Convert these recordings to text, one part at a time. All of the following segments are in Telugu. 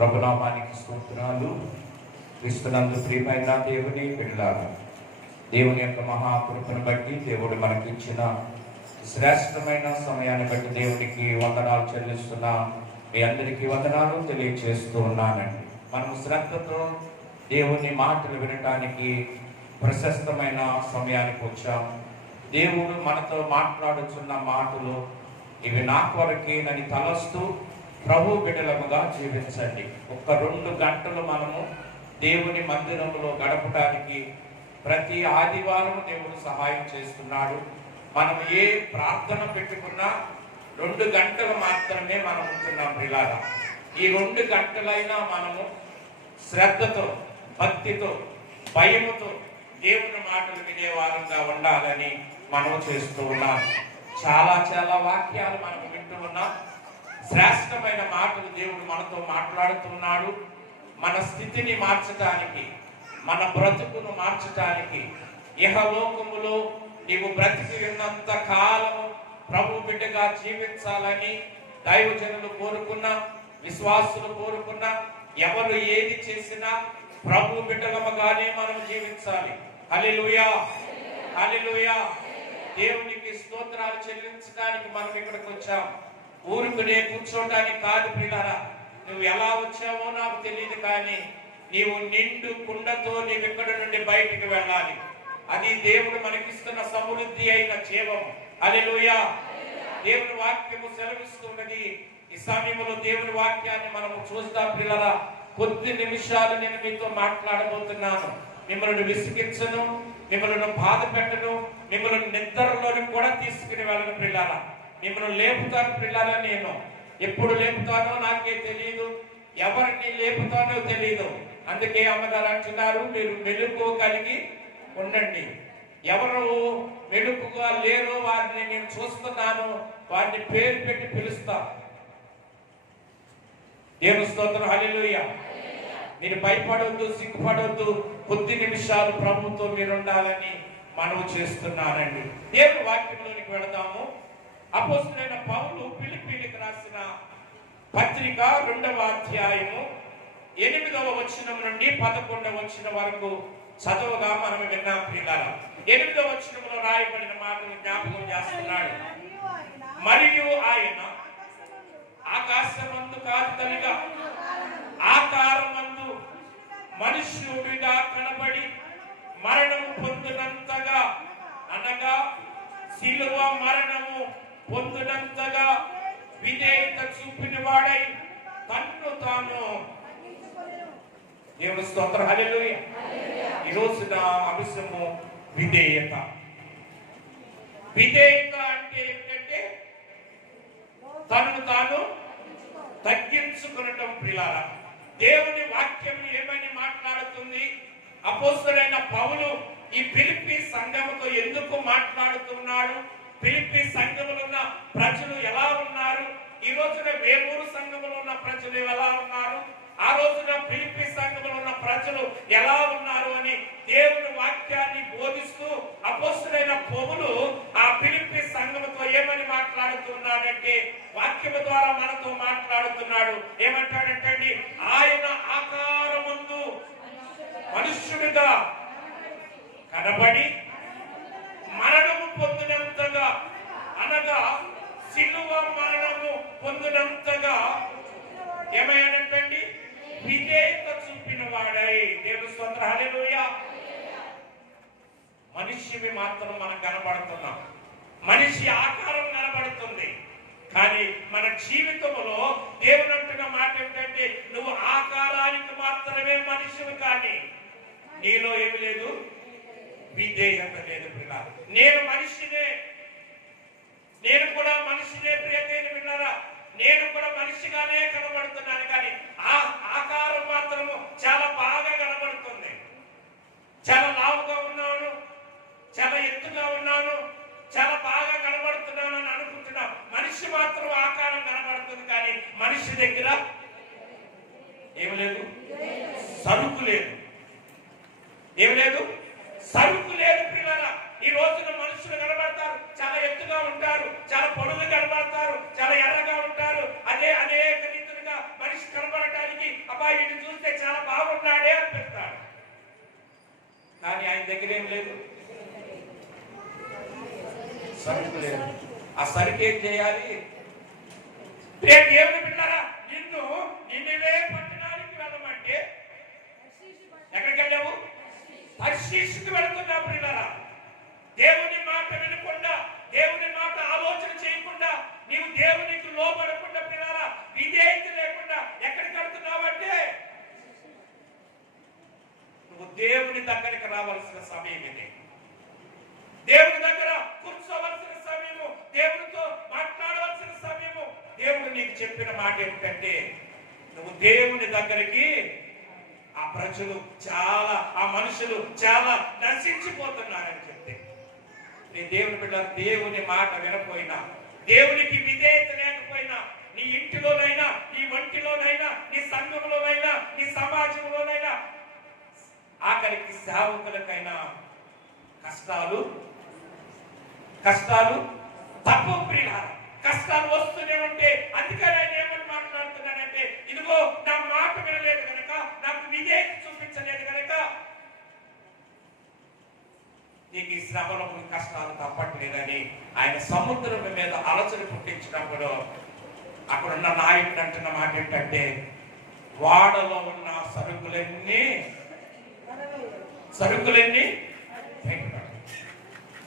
ప్రభునామానికి స్తోత్రాలు. క్రీస్తునందు ప్రియమైన దేవుని బిడ్డలారా, దేవుని యొక్క మహాకృపను బట్టి దేవుడు మనకిచ్చిన శ్రేష్టమైన సమయాన్ని బట్టి దేవునికి వందనాలు చెల్లిస్తున్నా. మీ అందరికీ వందనాలు తెలియజేస్తూ ఉన్నానండి. మనం శ్రద్ధతో దేవుని మాటలు వినటానికి ప్రశస్తమైన సమయానికి వచ్చాం. దేవుడు మనతో మాట్లాడుతున్న మాటలు ఇవి నా కొరకేనని తలస్తూ ప్రభు బిడ్డలముగా జీవించండి. 2 గంటలు మనము దేవుని మందిరంలో గడపడానికి ప్రతి ఆదివారం దేవుడు సహాయం చేస్తున్నాడు. మనం ఏ ప్రార్థన పెట్టుకున్నా 2 గంటలు మాత్రమే మనం ఉంటున్నాం. పిల్లల ఈ 2 గంటలైనా మనము శ్రద్ధతో, భక్తితో, భయముతో దేవుని మాటలు వినేవారంగా ఉండాలని మనం చేస్తూ ఉన్నాం. చాలా వాక్యాలు మనం వింటూ ఉన్నాం. శ్రేష్టమైన మాటలు దేవుడు మనతో మాట్లాడుతున్నాడు. మన స్థితిని మార్చటానికి, మన బ్రతుకును మార్చటానికి, ఇహలోకములో నీవు బ్రతికి ఉన్నంత కాలము ప్రభు బిడ్డగా జీవించాలని దైవజనులు కోరుకున్నా, విశ్వాసులు కోరుకున్నా, ఎవరు ఏది చేసినా ప్రభు బిడ్డలముగానే మనం జీవించాలి. హల్లెలూయా, హల్లెలూయా. దేవునికి స్తోత్రాలు చెల్లించడానికి మనం ఇక్కడికి వచ్చాం. ఊరుకునే కూర్చోటానికి కాదు ప్రియులారా. నువ్వు ఎలా వచ్చావో నాకు తెలియదు, కానీ నీవు నిండు కుండతో నీవు ఇక్కడి నుండి బయటికి వెళ్ళాలి. అది దేవుడు మనకిస్తున్న సమృద్ధి అయిన జీవం. హల్లెలూయా. దేవుని వాక్యము సెలవిస్తున్నది. ఈ సమయంలో దేవుని వాక్యాన్ని మనము చూస్తాం ప్రియులారా. కొద్ది నిమిషాలు నేను మీతో మాట్లాడబోతున్నాను. మిమ్మల్ని విసిగించను, మిమ్మల్ని బాధ పెట్టను, మిమ్మల్ని నిద్రలోని కూడా తీసుకుని వెళ్ళను ప్రియులారా. మిమ్మల్ని లేపుతాను ప్రియులారా. నేను ఎప్పుడు లేపుతానో నాకే తెలియదు, ఎవరిని లేపుతానో తెలియదు. అందుకే అమ్మగారు అంటున్నారు, మీరు మెలుకు కలిగి ఉండండి. ఎవరు మెలుకుగా లేరో వారిని నేను చూస్తున్నాను, వారిని పేరు పెట్టి పిలుస్తా. దేవుని స్తోత్రం. హల్లెలూయా. మీరు భయపడవద్దు, సిగ్గుపడవద్దు. కొద్ది నిమిషాలు ప్రభుతో మీరు ఉండాలని మనవి చేస్తున్నానండి. దేవుని వాక్యంలోనికి వెళదాము. అపోస్తలుడైన పౌలు ఫిలిప్పీయులకు రాసిన పత్రిక 2వ అధ్యాయము 8వ వచనం నుండి 11వ వచనం వరకు చదువుగా మనం విన్నాం ప్రియులారా. 8వ వచనంలో రాయబడిన మాటలు జ్ఞాపకం చేస్తున్నాడు. మరియు ఆయన ఆకాశమందు కాదు తనగా ఆకారమందు మనుష్యుడిగా కనబడి మరణము పొందినంతగా, అనగా శిలువ మరణము పొందినంతగా విధేయత చూపిన వాడై తన్ను తాను. దేవుని స్తోత్రం. హల్లెలూయా. ఈ రోజు నా అంశము విధేయత. విధేయత అంటే ఏమిటంటే తనను తాను తగ్గించుకునటం ప్రియులారా. దేవుని వాక్యం ఏమని మాట్లాడుతుంది? అపోస్తలుడైన పౌలు ఈ ఫిలిప్పీ సంఘముతో ఎందుకు మాట్లాడుతున్నాడు? ఫిలిప్పీ సంఘములో ఉన్న ప్రజలు ఎలా ఉన్నారు? ఈ రోజున వేమూరు సంఘములో ఉన్న ప్రజలు ఎలా ఉన్నారు? ఆ రోజున ఫిలిప్పీ సంఘములో ఉన్న ప్రజలు ఎలా ఉన్నారు అని దేవుని వాక్యాన్ని బోధిస్తూ అపోస్తలుడైన పౌలు ఆ ఫిలిప్పీ సంఘముతో ఏమని మాట్లాడుతున్నాడంటే, వాక్యము ద్వారా మనతో మాట్లాడుతున్నాడు. ఏమంటాడంటే, ఆయన ఆకారమందు మనుష్యుడిగా కనబడి మరణము పొందినంతగా, అనగా శిలువ మరణము పొందినంతగా ఏమయ్యాడంటండి? విధేయత చూపిన వాడై. దేవుని స్తోత్రం. హల్లెలూయా. మనిషివి మాత్రం మనం కనబడుతున్నాం, మనిషి ఆకారం కనబడుతుంది, కానీ మన జీవితంలో దేవుడు అంటున్న మాట ఏంటంటే, నువ్వు ఆకారానికి మాత్రమే మనిషివి, కానీ నీలో ఏమి లేదు, విధేయత లేదు. పిల్లలు, నేను మనిషినే, నేను కూడా మనిషినే. ప్రియతైన విన్నారా, నేను కూడా మనిషిగానే కనబడుతున్నాను, కానీ ఆ ఆకారం మాత్రము చాలా బాగా కనబడుతుంది. చాలా లావుగా ఉన్నాను, చాలా ఎత్తుగా ఉన్నాను, చాలా బాగా కనబడుతున్నాను అని అనుకుంటున్నా. మనిషి మాత్రం ఆకారం కనబడుతుంది, కానీ మనిషి దగ్గర ఏమి లేదు, సరుకు లేదు. ఏమి లేదు, సరుకు లేదు. పిల్లరా, ఈ రోజున మనుషులు కనబడతారు, చాలా ఎత్తుగా ఉంటారు, చాలా పొడుగు కనబడతారు, చాలా ఎర్రగా ఉంటారు. అదే అనేక రీతులుగా మనిషి కనబడటానికి ఈయన చూస్తే చాలా బాగున్నాడే అనిపిస్తాడు. కానీ ఆయన దగ్గర ఏం లేదు, సరుకు లేదు. ఆ సరుకు ఏం చేయాలి? దేవుని బిడ్డలారా, నిన్నువే పట్టణానికి వెళ్ళమంటే ఎక్కడికి వెళ్ళావు? తర్షీషుకు వెళుతున్నావు. బిడ్డలారా, దేవుని మాట వినకుండా, దేవుని మాట ఆలోచన చేయకుండా, నీవు దేవునికి లోబడకుండా, బిడ్డలారా విధేయత లేకుండా ఎక్కడికి వెళ్తున్నావంటే నువ్వు దేవుని దగ్గరికి రావాల్సిన సమయం ఇది. దేవుని దగ్గర కూర్చోవలసిన సమయము, దేవునితో మాట్లాడవలసిన సమయము. దేవుడు నీకు చెప్పిన మాట ఏమిటంటే, నువ్వు దేవుని దగ్గరికి, ఆ ప్రజలు చాలా, ఆ మనుషులు చాలా నశించిపోతున్నారని చెప్తే, నీ దేవుని బిడ్డ దేవుని మాట వినపోయినా, దేవునికి విధేయత లేకపోయినా, నీ ఇంటిలోనైనా, నీ వంటిలోనైనా, నీ సంఘంలోనైనా, నీ సమాజంలోనైనా, ఆఖరికి సేవకులకైనా కష్టాలు తప్పు. ప్రియులారా, కష్టాలు వస్తూనే ఉంటే, అందుకని ఆయన ఏమని మాట్లాడుతున్నాడంటే, ఇదిగో నా మాట వినలేదు కనుక, నాకు విధేయత చూపించలేదు కనుక నీకు ఈ శ్రమలో కష్టాలు తప్పట్లేదని ఆయన సముద్రం మీద అలసలు పుట్టించినప్పుడు అక్కడున్న నాయకుడు అంటున్న మాట ఏంటంటే, వాడలో ఉన్న సరుకులన్నీ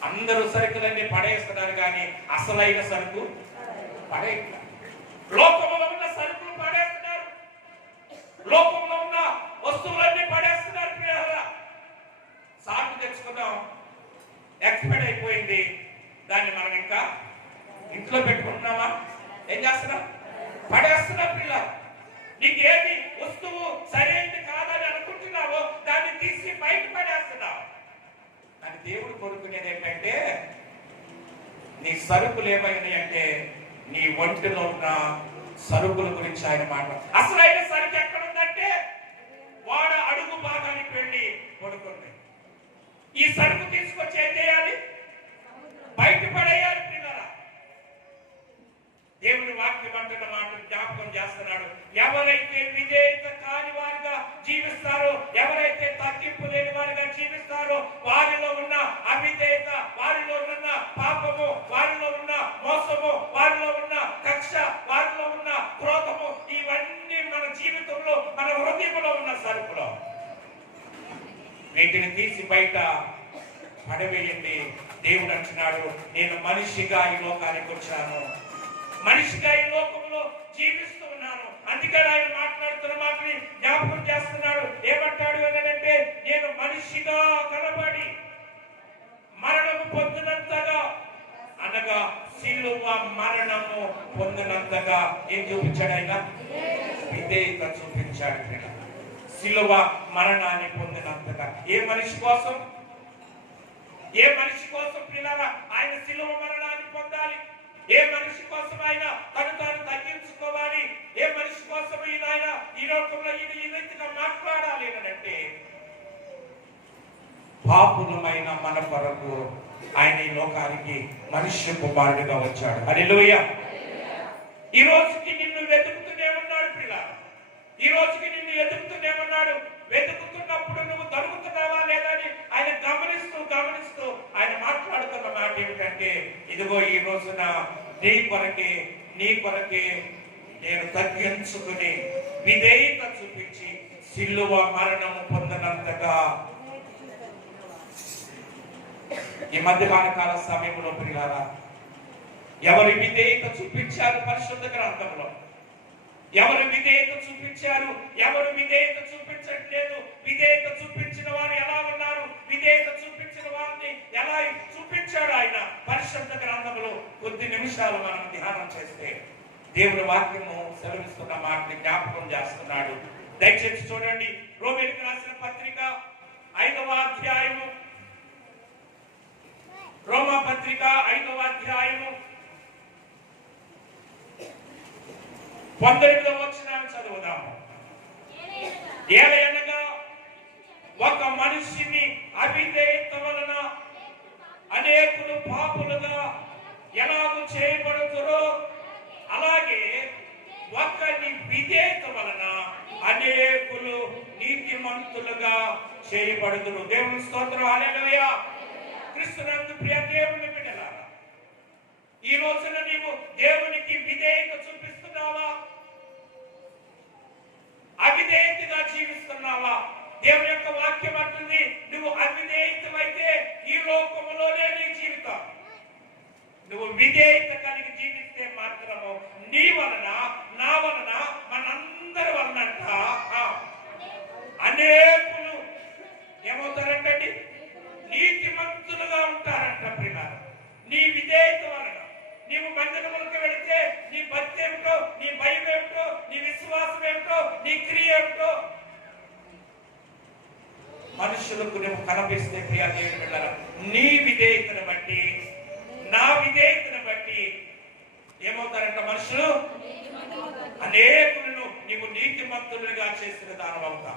అందరూ సరుకులన్నీ పడేస్తున్నారు, కానీ అసలైన సరుకు లోకంలో ఉన్న సరుకులు పడేస్తున్నారు, లోకంలో ఉన్న వస్తువులన్నీ పడేస్తున్నారు. సాగు తెచ్చుకున్నాం, ఎక్స్పైర్ అయిపోయింది, దాన్ని మనం ఇంకా ఇంట్లో పెట్టుకుంటున్నామా? ఏం చేస్తున్నాం? పడేస్తున్నాం. పిల్లలు, నీకు ఏది వస్తువు సరైనది కాదని అనుకుంటున్నావో దాన్ని తీసి బయట పడేస్తున్నావు. కానీ దేవుడు కోరుకునేది ఏంటంటే, నీ సరుకులు ఏమైనాయి అంటే, నీ ఒంటిలో ఉన్న సరుకుల గురించి ఆయన మాట. అసలైన సరుకు ఎక్కడుందంటే, వాడ అడుగు భాగానికి వెళ్ళి పడుకుంది. ఈ సరుకు తీసుకొచ్చి ఏం చేయాలి? బయట పడేయాలి. పిల్లరా, దేవుని వాక్యం అంటున్న మాట జ్ఞాపకం చేస్తున్నాడు. ఎవరైతే విధేయత కాని వారిగా జీవిస్తారో, ఎవరైతే తగ్గింపు లేని వారిగా జీవిస్తారో, వారిలో ఉన్న అవిధేయత, వారిలో ఉన్న పాపము, వారిలో ఉన్న మోసము, వారిలో ఉన్న కక్ష, వారిలో ఉన్న క్రోధము, ఇవన్నీ మన జీవితంలో, మన హృదయంలో ఉన్న సరుకులో వీటిని తీసి బయట పడవేయండి. దేవుడు అంటున్నాడు, నేను మనిషిగా ఈ లోకానికి వచ్చాను, మనిషిగా ఈ లోకంలో జీవిస్తూ ఉన్నాను. అందుకని ఆయన మాట్లాడుతున్న మాటని జ్ఞాపకం చేస్తున్నాడు. ఏమంటాడు అంటే, నేను మనిషిగా కనబడి మరణము పొందినంతగా, అనగా సిలువ మరణము పొందినంతగా ఏం చూపించాడు? ఆయన విధేయత చూపించాడు. సిలువ మరణాన్ని పొందినంతగా ఏ మనిషి కోసం పిల్లరా ఆయన సిలువ మరణాన్ని పొందాలి? ఏ మనిషి కోసం ఆయన తాను తగ్గించుకోవాలి? ఏ మనిషి కోసం ఆయన ఈ లోకంలో ఈ రీతిగా మాట్లాడాలి అంటే, పాపులమైన మన కొరకు ఆయన ఈ లోకానికి మనుష్య కుమారుడిగా వచ్చాడు. హల్లెలూయా. ఈ రోజుకి నిన్ను వెతుకుతూనే ఉన్నాడు పిల్లలు, ఈ రోజుకి నిన్ను ఎదుగుతూనే ఉన్నాడు. వెతుకుతున్నప్పుడు నువ్వు దొరుకుతున్నావా లేదా అని ఆయన గమనిస్తూ ఆయన మాట్లాడుతున్న మాట ఏమిటంటే, ఇదిగో ఈ రోజున నీ కొరకే నేను తగ్గించుకుని విధేయత చూపించి సిలువ మరణము పొందినంతగా. ఈ మధ్యకాల కాల సమయంలో ప్రియులారా, ఎవరు విధేయత చూపించారు పరిశుద్ధ గ్రంథంలో? ఎవరు విధేయత చూపించారు? ఎవరు విధేయత చూపించట్లేదు? విధేయత చూపించిన వారు ఎలా ఉన్నారు? విధేయత చూపించిన వారిని ఎలా చూపించాడు ఆయన పరిశుద్ధ గ్రంథంలో? కొద్ది నిమిషాలు మనం ధ్యానం చేస్తే దేవుని వాక్యము సెలవిస్తున్న మాటని జ్ఞాపకం చేస్తున్నాడు. దయచేసి చూడండి, రోమీయులకు రాసిన పత్రిక 5వ అధ్యాయము, రోమా పత్రిక 5వ అధ్యాయము 19వ వచనాన్ని చదువుదాము. ఏలయనగా ఒక మనిషిని అవిధేయత వలన అనేకులు పాపులుగా ఎలాగూ చేయబడుతురో, అలాగే ఒకరి విధేయత వలన అనేకులు నీతిమంతులుగా చేయబడుదురు. దేవుని స్తోత్రం, హల్లెలూయా. క్రీస్తునందు ప్రియ దేవుని బిడ్డలారా, ఈ రోజున నీవు దేవునికి విధేయత చూపిస్తున్నావా? అవిధేయతగా జీవిస్తున్నావా? దేవుని యొక్క వాక్యం అంటుంది, నువ్వు అవిధేయతమైతే ఈ లోకములోనే నీ జీవితం. నువ్వు విధేయత కలిగి జీవిస్తే మాత్రము నీ వలన, నా వలన, మనందరి వలనంట అనేకులు ఏమవుతారంటండి? నీతిమంతులుగా ఉంటారంట. ప్రియులారా, నీ విధేయత వలన నీవు మందిరములకు వెళితే నీ భక్తి ఏమిటో, నీ భయం ఏమిటో, నీ విశ్వాసం ఏమిటో, నీ క్రియ ఏమిటో మనుషులకు నువ్వు కనిపిస్తే ప్రియా దేవుని బిడ్డలారా, నీ విధేయతను బట్టి, నా విధేయతను బట్టి ఏమవుతారంట? మనుషులు అనేకులను నీవు నీతిమంతులుగా చేసిన దానవవుతా,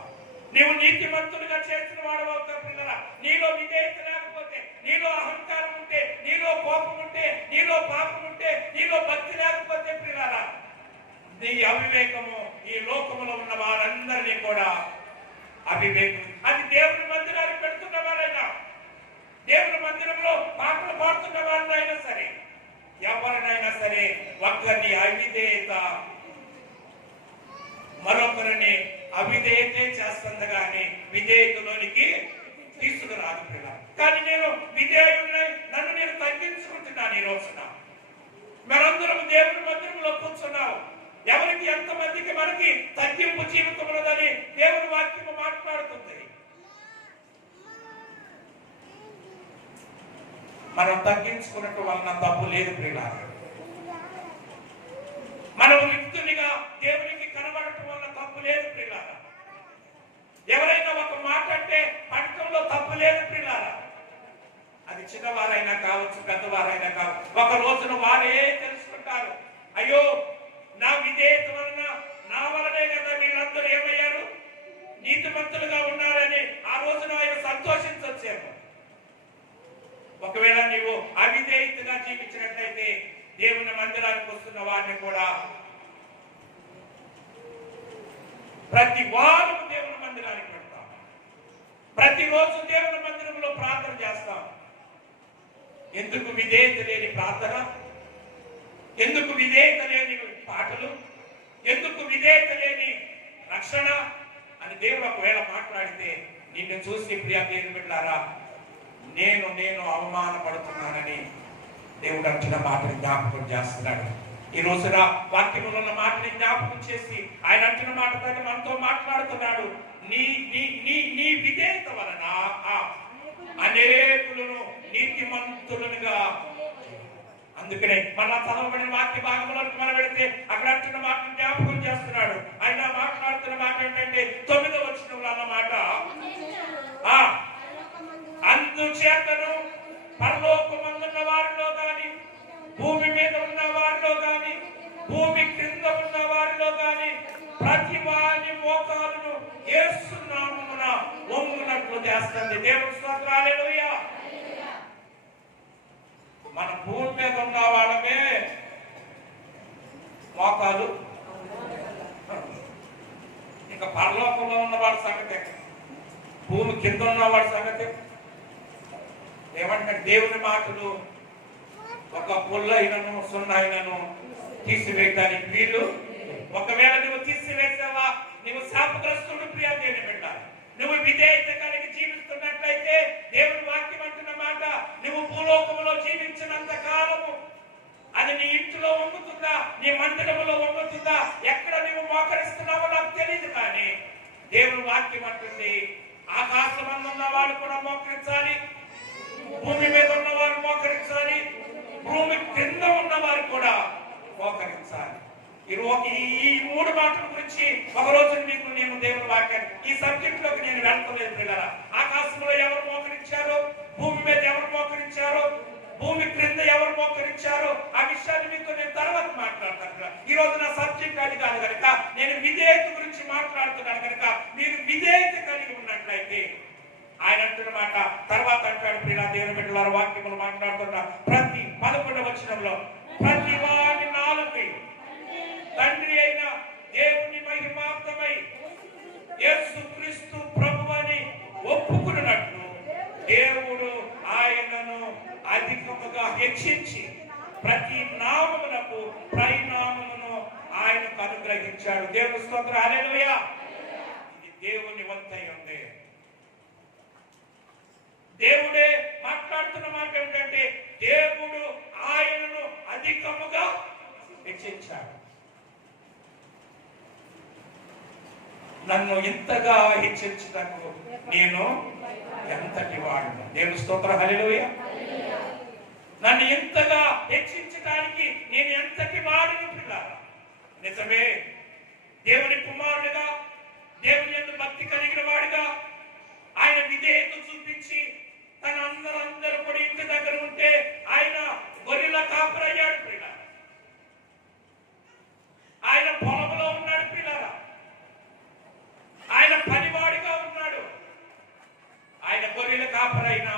నీవు నీతిమంతులుగా చేసిన వాడవవుతావు. పిల్లరా, నీలో విధేయత లేకపోతే, నీలో అహంకారం ఉంటే, నీలో కోపం ఉంటే, నీలో పాపం ఉంటే, నీలో భక్తి లేకపోతే పిల్లరా, నీ అవివేకము ఈ లోకములో ఉన్న వారందరినీ కూడా అవివేకం. అది దేవుని మందిరానికి పెడుతున్న వారైనా, దేవుని మందిరంలో పాటలు పాడుతున్న వారినైనా సరే, ఎవరినైనా సరే, ఒకరిని అవిధేయత మరొకరిని అవిధేయతే చేస్తుంది కానీ విధేయతలోనికి తీసుకురాదు పిల్లలు. కానీ నేను విధేయుడినై నన్ను నేను తగ్గించుకుంటున్నాను. ఈ రోజున మనందరం దేవుని మందిరంలో కూర్చున్నావు. ఎవరికి ఎంతమందికి మనకి తగ్గింపు జీవితం ఉన్నదని దేవుని వాక్యము మాట్లాడుతుంది. మనం తగ్గించుకున్నట్టు వలన తప్పు లేదు ప్రియులారా. మనం లిప్తునిగా దేవునికి కనబడటం వల్ల తప్పు లేదు ప్రియులారా. ఎవరైనా ఒక మాట అంటే పడటంలో తప్పు లేదు ప్రియులారా. అది చిన్నవారైనా కావచ్చు, పెద్దవారైనా కావచ్చు. ఒక రోజున వారే తెలుసుకుంటారు, అయ్యో నా విధేయత వలన, నా వలనే కదా వీళ్ళందరూ ఏమయ్యారు, నీతిమంతులుగా ఉన్నారని ఆ రోజున ఆయన సంతోషించొచ్చేమో. ఒకవేళ నీవు అవిధేయతగా జీవించినట్లయితే దేవుని మందిరానికి వస్తున్న వారిని కూడా ప్రతి వారం దేవుని మందిరానికి పెడతాం. ప్రతిరోజు దేవుని మందిరంలో ప్రార్థన చేస్తాం. ఎందుకు విధేయత లేని ప్రార్థన? ఎందుకు విధేయత లేని పాటలు? ఎందుకు విధేయత లేని రక్షణ అని దేవుడు ఒకవేళ మాట్లాడితే నిన్ను చూసి ప్రియ దేవుని బిడ్డలారా, నేను అవమానపడుతున్నానని దేవుడు అంటున్న మాటని జ్ఞాపకం చేస్తున్నాడు. ఈ రోజున వాక్యంలో ఉన్న మాటని జ్ఞాపకం చేసి ఆయన అంటున్న మాటతో మనతో మాట్లాడుతున్నాడు. నీ నీ నీ నీ విధేయత వలన అనేకులను నీతిమంతులుగా. అందుకనే మన చదవబడిన వాక్య భాగంలోకి మనం వెళితే అక్కడ అంటున్న మాటను జ్ఞాపకం చేస్తున్నాడు. ఆయన మాట్లాడుతున్న మాట ఏంటంటే 9వ వచనంలో అన్నమాట, అందుచేతను పరలోకమందున్న వారిలో గాని, భూమి మీద ఉన్న వారిలో గాని, భూమి క్రింద ఉన్న వారిలో గాని ప్రతి వారి మోకాలును యేసు నామమున వంగునట్లు చేస్తుంది. దేవుని స్తోత్రం, హల్లెలూయా. మన భూమి మీద ఉన్న వాళ్ళమే మోకాలు, ఇంకా పరలోకంలో ఉన్న వాళ్ళ సంగతి, భూమి కింద ఉన్న వాళ్ళ సంగతి ఏమంటే దేవుని మాటలు ఒక పుల్లైనను సున్నైనను తీసివేయడానికి వీలు. ఒకవేళ నువ్వు తీసివేసావా, నువ్వు శాపగ్రస్తుడు ప్రియ దేవుని బిడ్డ. నువ్వు విధేయత కలిగి జీవిస్తున్నట్లయితే దేవుని వాక్యం అంటున్న మాట, నువ్వు భూలోకంలో జీవించినంత కాలము అది నీ ఇంటిలో వంగుతుందా, నీ మందిరంలో వంగుతుందా, ఎక్కడ నువ్వు మోకరిస్తున్నావో నాకు తెలియదు. కానీ దేవుని వాక్యం అంటుంది, ఆకాశమందు ఉన్న వాళ్ళు కూడా మోకరించాలి, భూమి మీద ఉన్నవారు మోకరించాలి, భూమి కింద ఉన్నవారు కూడా మోకరించాలి. ఈ 3 మాటల గురించి ఒక రోజు మీకు నేను దేవుని వాక్యాన్ని ఈ సబ్జెక్ట్ లోకి నేను వెళ్తలేదు పిల్లరా. ఆకాశంలో ఎవరు మోకరించారో, భూమి మీద ఎవరు మోకరించారో, భూమి క్రింద ఎవరు మోకరించారో ఆ విషయాన్ని మీతో నేను తర్వాత మాట్లాడతాను. ఈ రోజు నా సబ్జెక్ట్ అది కాదు కనుక నేను విధేయత గురించి మాట్లాడుతున్నాను. కనుక మీరు విధేయత కలిగి ఉన్నట్లయితే ఆయన అంటున్న మాట తర్వాత అంటాడు, ప్రియ దేవుని బిడ్డలారా, వాక్యములు మాట్లాడుతున్నా ప్రతి 11వ వచనంలో, ప్రతి వాని నాలుకై తండ్రి అయిన దేవుని మహిమార్థమై యేసుక్రీస్తు హెచ్చించాడు. దేవుని స్తోత్రం, హల్లెలూయా. ఇది దేవుని వంతై ఉంది. దేవుడే మాట్లాడుతున్న మాట ఏమిటంటే దేవుడు ఆయనను అధికముగా హెచ్చించాడు. నన్ను ఇంతగా హెచ్చించటకు నేను ఎంతటి వాడును. దేవుని స్తోత్రం, హల్లెలూయా. నన్ను ఇంతగా హెచ్చించడానికి నేను ఎంతటి వాడును పిల్లారా. నిజమే, దేవుని కుమారుడిగా, దేవుని యందు భక్తి కలిగిన వాడిగా ఆయన విధేయత చూపించి తన అందరూ కూడా ఇంటి దగ్గర ఉంటే ఆయన గొర్రెల కాపురయ్యాడు పిల్లారా. ఆయన పొలంలో ఉన్నాడు పిల్లారా. ఆయన పనివాడిగా ఉన్నాడు. ఆయన గొర్రెల కాపరైన,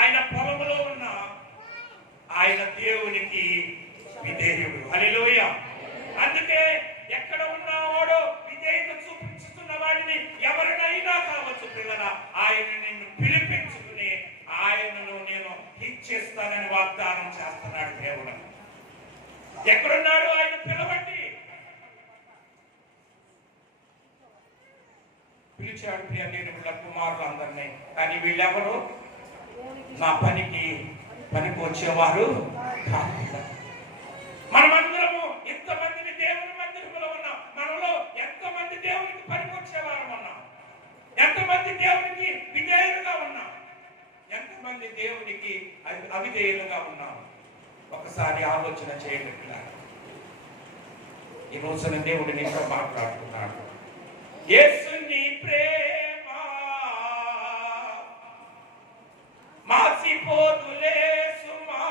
ఆయన పొలంలో ఉన్న ఆయన దేవునికి విధేయుడు. హల్లెలూయా. అందుకే ఎక్కడ ఉన్నవాడో విధేయత చూపించుతున్న వాడిని ఎవరినైనా కావచ్చు పిల్లరా, ఆయన నిన్ను పిలిపించుకుని ఆయనను నేను ఇచ్చేస్తానని వాగ్దానం చేస్తున్నాడు దేవుడు. ఎక్కడున్నాడు ఆయన పిలవండి. పిలిచాడు ప్రియ దేవుళ్ళ కుమారులు అందరినీ. కానీ వీళ్ళెవరు నా పనికి వచ్చేవారు కాదు. మనమందరము ఎంతమందిని దేవుని మందిరంలో ఉన్నాం. మనలో ఎంతమంది దేవునికి పనికి వచ్చేవారు ఉన్నాం, ఎంతమంది దేవునికి విధేయులుగా ఉన్నాం, ఎంతమంది దేవునికి అవిధేయులుగా ఉన్నాం. ఒకసారి ఆలోచన చేయండి పిల్లలు. ఈ రోజున దేవుడు నీతో మాట్లాడుతున్నాడు. యేసుని ప్రేమ మాసిపోతులే సుమా,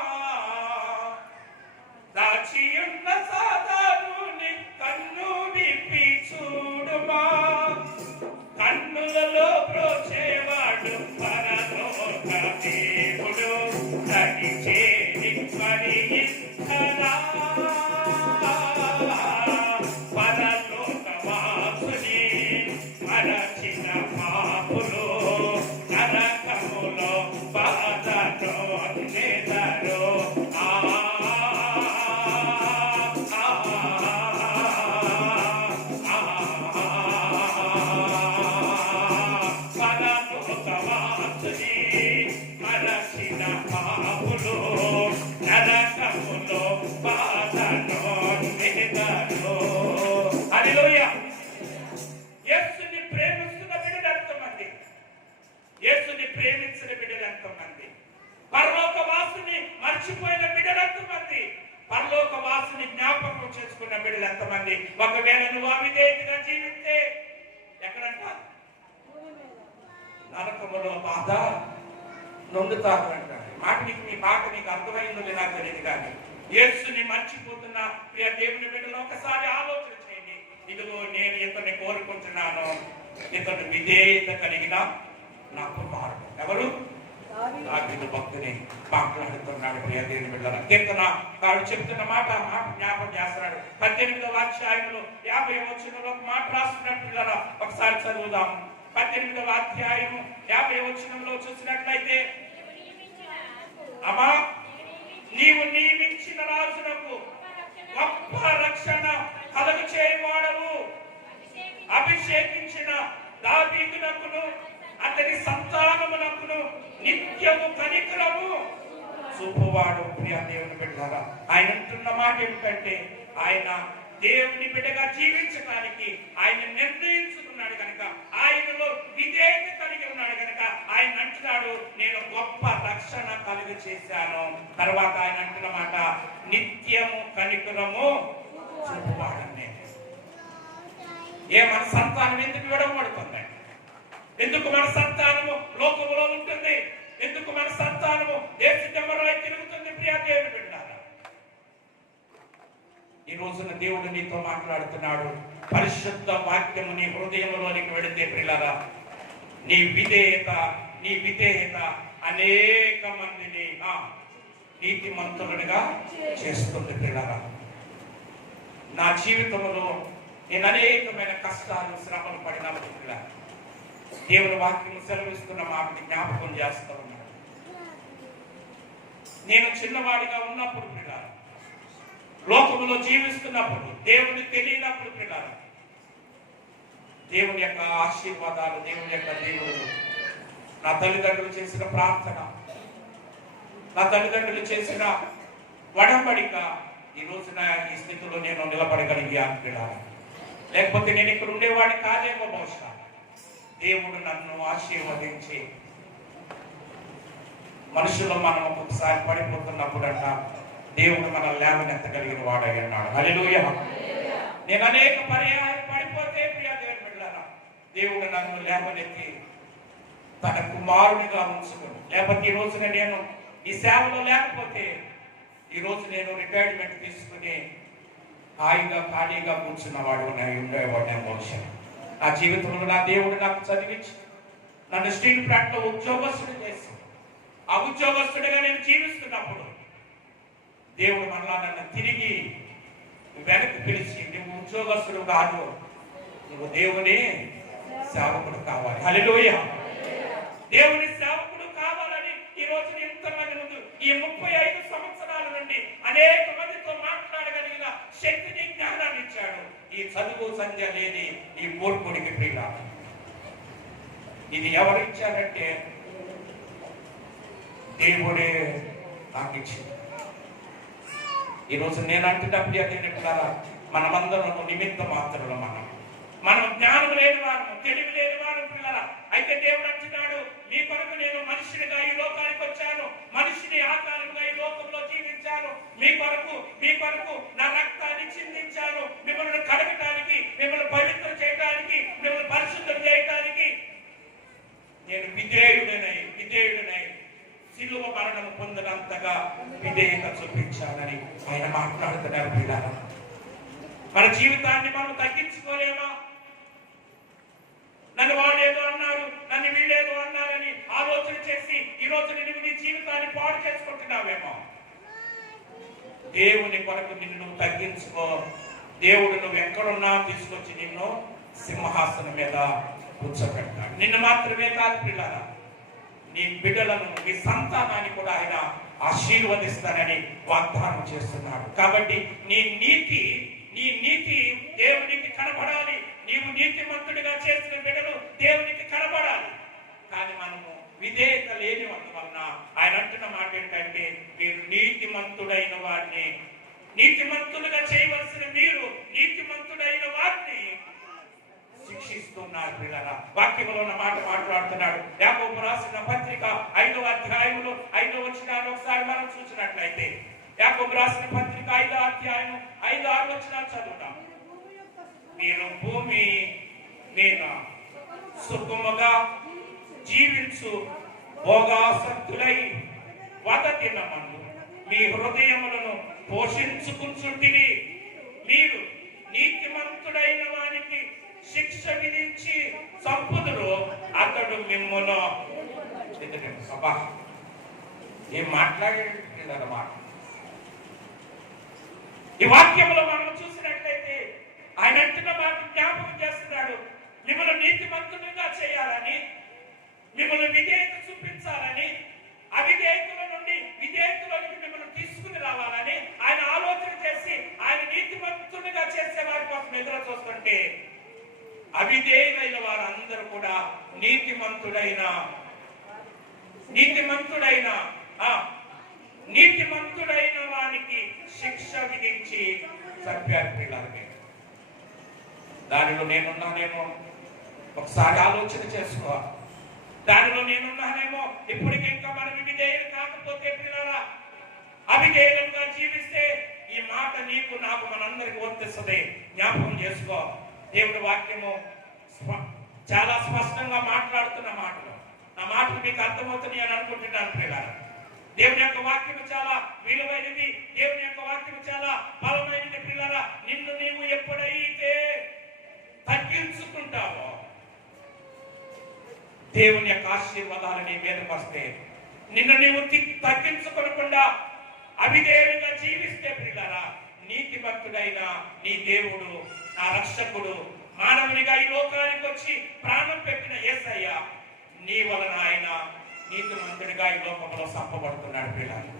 దాచియున్న సాతానుని కన్ను విప్పి చూడుమా, కన్నులలో బ్రోచేవాడు పరలోక దేవుడు, తని చేరి స్మరించరా పరలోక వాసుని మరచిన పాపులు నరకములో బాధతో నేదరు. యేసుని ప్రేమిస్తున్న బిడ్డలు ఎంతమంది, యేసుని ప్రేమించిన బిడ్డలు ఎంతమంది, పరలోక వాసుని మర్చిపోయిన బిడ్డలు ఎంతమంది, పరలోక వాసుని జ్ఞాపకం చేసుకున్న బిడ్డలు ఎంతమంది. ఒకవేళ నువ్వు అవిధేయతగా జీవిస్తే ఎక్కడంట నరకములో బాధ నొందుతారు అంటారు. మీ మాట నీకు అర్థమైందో నాకు తెలియదు. కానీ యేసుని మర్చిపోతున్న ప్రియ దేవుని బిడ్డలు ఒకసారి ఆలోచన చేయండి. ఇదిగో నేను ఇతన్ని కోరుకుంటున్నాను, ఇతను విధేయత కలిగిన నా కుమారుడు. ఎవరు? దావీదు భక్తుని మాట్లాడుతున్నాడు ప్రియ దేవుని బిడ్డల. కీర్తన కాడు చెప్తున్న మాట జ్ఞాపకం చేస్తున్నాడు. 18వ అధ్యాయంలో 50వ వచనంలో మాట రాస్తున్నట్టు పిల్లల ఒకసారి చదువుదాం. 18వ అధ్యాయము 50వ వచనంలో చూసినట్లయితే, అమ్మా నీవు నియమించిన రాజునకు గొప్ప రక్షణ కలుగు చేయవాడవు, అభిషేకించిన దావీదునకును అతని సంతానమునకును నిత్యము కనికరము చూపువాడు. ప్రియ దేవుని బిడ్డలారా, ఆయన అంటున్న మాట ఏమిటంటే ఆయన దేవుని బిడ్డగా జీవించడానికి ఆయన నిర్ణయించుకున్నాడు కనుక, ఆయనలో విధేయత కలిగి ఉన్నాడు కనుక ఆయన అంటున్నాడు నేను గొప్ప రక్షణ కలుగు చేశాను. తర్వాత ఆయన అంటున్న మాట నిత్యము కనికరము చూపువాడని. మన సంతానం ఎందుకు విడవబడుతుంది? ఎందుకు మన సంతానము లోకములో ఉంటుంది? ఎందుకు మన సంతానము దేశమరై తిరుగుతుంది? ప్రియ దేవుని బిడ్డలారా, ఈ రోజున దేవుడు నీతో మాట్లాడుతున్నాడు. పరిశుద్ధ వాక్యము నీ హృదయంలోనికి వెళితే ప్రియులారా, నీ విధేయత అనేక మందిని నీతిమంతులుగా చేస్తుంది. ప్రియులారా, నా జీవితంలో నేను అనేకమైన కష్టాలు శ్రమలు పడినప్పుడు పిల్లలు దేవుని వాక్యం సెలవిస్తున్న మాటని జ్ఞాపకం చేస్తూ ఉన్నాడు. నేను చిన్నవాడిగా ఉన్నప్పుడు పిల్లలు లోకములో జీవిస్తున్నప్పుడు, దేవుని తెలియనప్పుడు పిల్లలు, దేవుని యొక్క ఆశీర్వాదాలు, దేవుని యొక్క దేవుడు, నా తల్లిదండ్రులు చేసిన ప్రార్థన, నా తల్లిదండ్రులు చేసిన వడంబడిక ఈ రోజున ఈ స్థితిలో నేను నిలబడగలిగాను పిల్లలు. లేకపోతే నేను ఇక్కడ ఉండేవాడిని కాదేమో బహుశా. దేవుడు నన్ను ఆశీర్వదించి, మనుషులు మనం ఒక్కొక్కసారి పడిపోతున్నప్పుడు అంట దేవుడు మనల్ని లేవనెత్తగలిగిన వాడై అన్నాడు. హల్లెలూయా. నేను అనేక పర్యాయాలు పడిపోతే ప్రియ దేవుని బిడ్డలారా, దేవుడు నన్ను లేవనెత్తి తన కుమారునిగా ఉంచుకుని, లేకపోతే ఈ రోజున నేను ఈ సేవలో లేకపోతే ఈ రోజు నేను రిటైర్మెంట్ తీసుకుని హాయిగా ఖాళీగా కూర్చున్నవాడు ఉండేవాడు బహుశా. నా జీవితంలో నా దేవుడు నాకు చదివించి నన్ను స్టీల్ ప్లాంట్లో ఉద్యోగస్తుడు చేసి, ఆ ఉద్యోగస్తుడిగా నేను జీవిస్తున్నప్పుడు దేవుడు మళ్ళా నన్ను తిరిగి వెనక్కి పిలిచి, నువ్వు ఉద్యోగస్తుడు కాదు, నువ్వు దేవుని సేవకుడు కావాలి. హల్లెలూయా. దేవుని సేవకుడు కావాలని ఈ రోజు ఇంతమంది ముందు ఈ 35 సంవత్సరాల నుండి అనేక మందితో మాట్లాడగలిగిన శక్తిని, జ్ఞానాన్ని ఇచ్చాడు. ఈ చదువు సంధ్య లేని ఈ మూర్ఖుడికి ప్రియుల, ఇది ఎవరు ఇచ్చారంటే దేవుడే నాకు ఇచ్చింది. ఈరోజు నేను అంటున్నప్పుడు అదేంటారా, మనమందరం నిమిత్త మాత్రలు, మనం జ్ఞానం లేని వారము, తెలివి లేని వారు పిల్లరా. అయితే దేవుడు అంటున్నాడు, మీ కొరకు నేను మనిషినిగా ఈ లోకానికి వచ్చాను, మనిషిని ఆకారంగా ఈ లోకంలో జీవించాను, మీ కొరకు నా రక్తాన్ని చిందించాను, మిమ్మల్ని కడగటానికి, మిమ్మల్ని పవిత్రం చేయడానికి, మిమ్మల్ని పరిశుద్ధం చేయడానికి నేను విధేయుడనై సిలువ మరణం పొందినంతగా విధేయత చూపించాలని ఆయన మాట్లాడుతున్నారు పిల్లలు. మన జీవితాన్ని మనం తగ్గించుకోలేమా? నన్ను వాడేదో అన్నారు, నన్ను వీళ్ళేదో అన్నారని ఆలోచన చేసి ఈ రోజు నువ్వు నీ జీవితాన్ని పాడు చేసుకుంటున్నావేమో. దేవుని కొరకు నిన్ను నువ్వు తగ్గించుకో. దేవుడు నువ్వు ఎక్కడున్నా తీసుకొచ్చి నిన్ను సింహాసనం మీద కూర్చోబెడతాడు. నిన్ను మాత్రమే కాదు పిల్లరా, నీ బిడ్డలను, నీ సంతానాన్ని కూడా ఆయన ఆశీర్వదిస్తానని వాగ్దానం చేస్తున్నాడు. కాబట్టి నీ నీతి దేవునికి కనబడాలి. నీవు నీతిమంతుడిగా చేసిన బిడ్డలు దేవునికి కనబడాలి. కానీ మనము విధేయత లేని వలన ఆయన అంటున్న మాట ఏంటంటే, మీరు నీతిమంతుడైన వారిని, నీతిమంతులుగా చేయవలసిన మీరు నీతిమంతుడైన వారిని శిక్షిస్తున్నారు పిల్లరా. వాక్యంలో ఉన్న మాట మాట్లాడుతున్నాడు. యాకోబు రాసిన పత్రిక 5వ అధ్యాయంలో 5వ వచనాన్ని ఒకసారి మనం చూసినట్లయితే, యాకోబు రాసిన పత్రిక 5వ అధ్యాయం 5-6 వచనాలు చదువుతాం. మీరు భూమి మీద సుఖముగా జీవించు భోగాసక్తులై వదతినమందు మీ హృదయములను పోషించుకుంటుంటివి. మీరు నీతిమంతుడైన వారికి శిక్ష విధించి సంపదలు అతడు మిమ్మల్ని సభ ఏం మాట్లాడేదన్నమాట. ఈ వాక్యంలో మనం చూసినట్లయితే ఆయన అంటున్న మాట జ్ఞాపకం చేస్తున్నాడు. మిమ్మల్ని నీతిమంతులుగా చేయాలని, మిమ్మల్ని విధేయత చూపించాలని, అవిధేయతుల నుండి విధేయతలోకి మిమ్మల్ని తీసుకుని రావాలని ఆయన ఆలోచన చేసి ఆయన నీతిమంతులుగా చేసే వారి కోసం ఎదురు చూస్తుంటే, అవిధేయులైన వారందరూ కూడా నీతిమంతుడైన వానికి శిక్ష విధించి చంపారు పిల్లలకి. దానిలో నేనున్నానేమో ఒకసారి ఆలోచన చేసుకోవాలి. దానిలో నేనున్నానేమో ఇప్పటికి ఇంకా మనం విధేయులు కాకపోతే పిల్లల, అవిధేయులుగా జీవిస్తే ఈ మాట నీకు నాకు మనందరికి వర్తిస్తుంది. జ్ఞాపకం చేసుకో. దేవుడి వాక్యము చాలా స్పష్టంగా మాట్లాడుతున్న మాటలు. నా మాటలు మీకు అర్థమవుతుంది అని అనుకుంటున్నాను పిల్లల. దేవుని యొక్క వాక్యము చాలా విలువైనది. దేవుని యొక్క వాక్యము చాలా బలమైనది పిల్లల. నిన్ను నీవు ఎప్పుడైతే తగ్గించుకుంటావో దేవుని యొక్క ఆశీర్వాదాలు నీ మీదకి వస్తే, నిన్ను నీవు తగ్గించుకోకుండా అవిధేయులుగా జీవిస్తే పిల్లరా, నీతిమంతుడైన నీ దేవుడు, నా రక్షకుడు, మానవునిగా ఈ లోకానికి వచ్చి ప్రాణం పెట్టిన యేసయ్య నీ వలన ఆయన నీతిమంతుడిగా ఈ లోకంలో సంపబడుతున్నాడు పిల్లలు.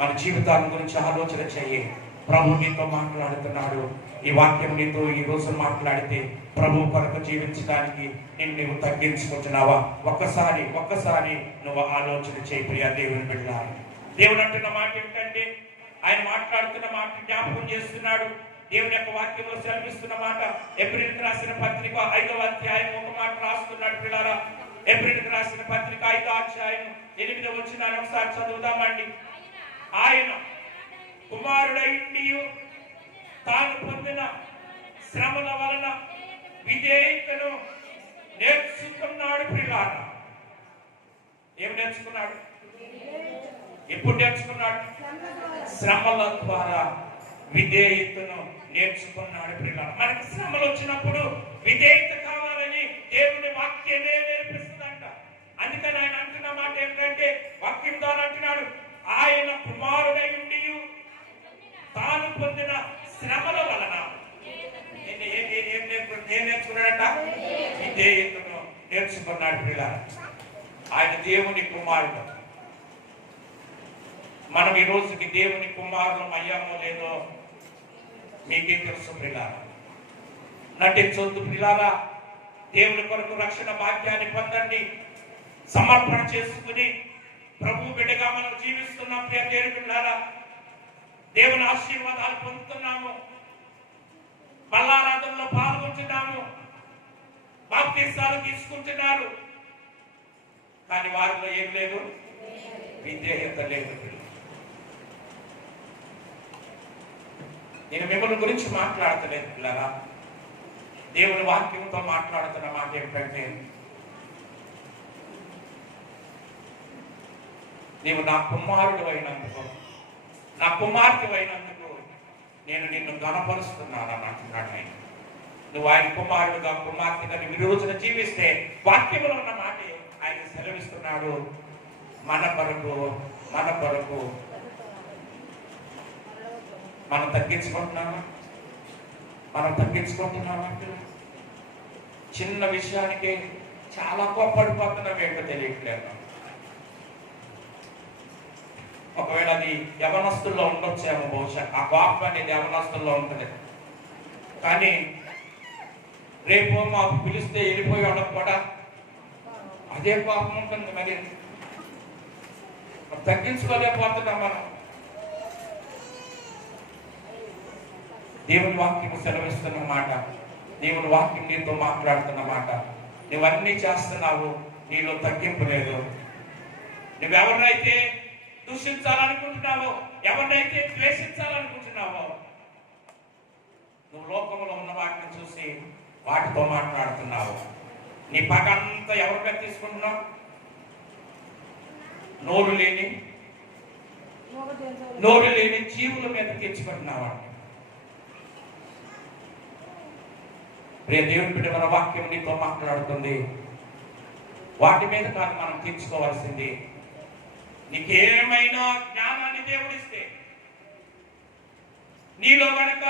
మన జీవితాల గురించి ఆలోచన చెయ్యి. ప్రభు నీతో మాట్లాడుతున్నాడు. ఈ వాక్యం నీతో ఈ రోజు మాట్లాడితే ప్రభు కొరకు జీవించడానికి నువ్వు తగ్గించుకుంటున్నావా? ఒక్కసారి నువ్వు ఆలోచన చేయి ప్రియా దేవుని బిడ్డలారా. దేవుడు అంటున్న మాట ఏమిటంటే, ఆయన మాట్లాడుతున్న మాట జ్ఞాపకం చేస్తున్నాడు. దేవుని యొక్క వాక్యంలో సెలవిస్తున్న మాట, ఎబ్రీయులకు రాసిన పత్రిక 5వ అధ్యాయం ఒక మాట రాస్తున్నాడు పిల్లారా. ఎబ్రీయులకు రాసిన పత్రిక 5వ అధ్యాయం 8వ వచనాన్ని ఒకసారి చదువుదామండి. ఆయన కుమారుడైండి తాను పొందిన శ్రమల వలన విధేయతను నేర్చుకున్నాడు పిల్లారా. ఏం నేర్చుకున్నాడు? ఎప్పుడు నేర్చుకున్నాడు? శ్రమల ద్వారా విధేయతను నేర్చుకున్నాడు పిల్లారా. మనకి శ్రమలు వచ్చినప్పుడు విధేయత కావాలని దేవుని వాక్యమే నేర్పిస్తుందంట. అందుకని ఆయన అంటున్న మాట ఏంటంటే, వాక్యం ద్వారా అంటున్నాడు, ఆయన కుమారుడై ఉండి తాను పొందిన శ్రమల వలన ఏం నేర్చుకున్నాడంట? విధేయతను నేర్చుకున్నాడు పిల్లారా. ఆయన దేవుని కుమారుడు. మనం ఈ రోజుకి దేవుని కుమారులు అయ్యామో లేదో మీకే తెలుసు పిల్లారా. నటించొద్దు పిల్లారా. దేవుని కొరకు రక్షణ భాగ్యాన్ని పొందండి. సమర్పణ చేసుకుని ప్రభు బిడ్డగా మనం జీవిస్తున్నాం ప్రియ దేవుని బిడ్డలారా. దేవుని ఆశీర్వాదాలు పొందుతున్నాము. బల్లారాధనలో పాల్గొంటున్నాము. బాప్తిసాలు తీసుకుంటున్నారు. కానీ వారిలో ఏం లేదు? విధేయత లేదు. నేను మిమ్మల్ని గురించి మాట్లాడతలేదు పిల్లరా. దేవుని వాక్యంతో మాట్లాడుతున్న మాట ఏంటంటే, నీవు నా కుమారుడు అయినందుకు, నా కుమార్తె అయినందుకు నేను నిన్ను గణపరుస్తున్నానని అంటున్నాడు ఆయన. నువ్వు ఆయన కుమారుడుగా కుమార్తెగా నువ్వు ఈ రోజున జీవిస్తే వాక్యంలో ఉన్న మాట ఆయన సెలవిస్తున్నాడు. మన కొరకు మనం తగ్గించుకుంటున్నామా? చిన్న విషయానికి చాలా కోప్పడిపోతున్నాం ఏంటో తెలియట్లేదు. ఒకవేళ అది యవనస్తుల్లో ఉండొచ్చేమో, బహుశా ఆ కోపం అనేది యవనస్తుల్లో ఉంటుంది. కానీ రేపు మాకు పిలిస్తే వెళ్ళిపోయి వాళ్ళకు కూడా అదే కోపం ఉంటుంది. మరి తగ్గించుకోలేకపోతున్నాం మనం. దేవుని వాక్యం సెలవిస్తున్న మాట, దేవుని వాక్యం నీతో మాట్లాడుతున్న మాట, నువ్వన్నీ చేస్తున్నావు, నీలో తగ్గింపు లేదు. నువ్వెవరినైతే దూషించాలనుకుంటున్నావో, ఎవరినైతే ద్వేషించాలనుకుంటున్నావో, నువ్వు లోకంలో ఉన్న వాటిని చూసి వాటితో మాట్లాడుతున్నావు. నీ పగంతా ఎవరిగా తీసుకుంటున్నావు? నోరు లేని జీవుల మీద తెచ్చుకుంటున్నావు. ప్రియ దేవుని బిడ్డ, మన వాక్యం నీతో మాట్లాడుతుంది. వాటి మీద కాదు మనం తీర్చుకోవాల్సింది. నీకేమైనా జ్ఞానాన్ని దేవుడిస్తే, నీలో గనక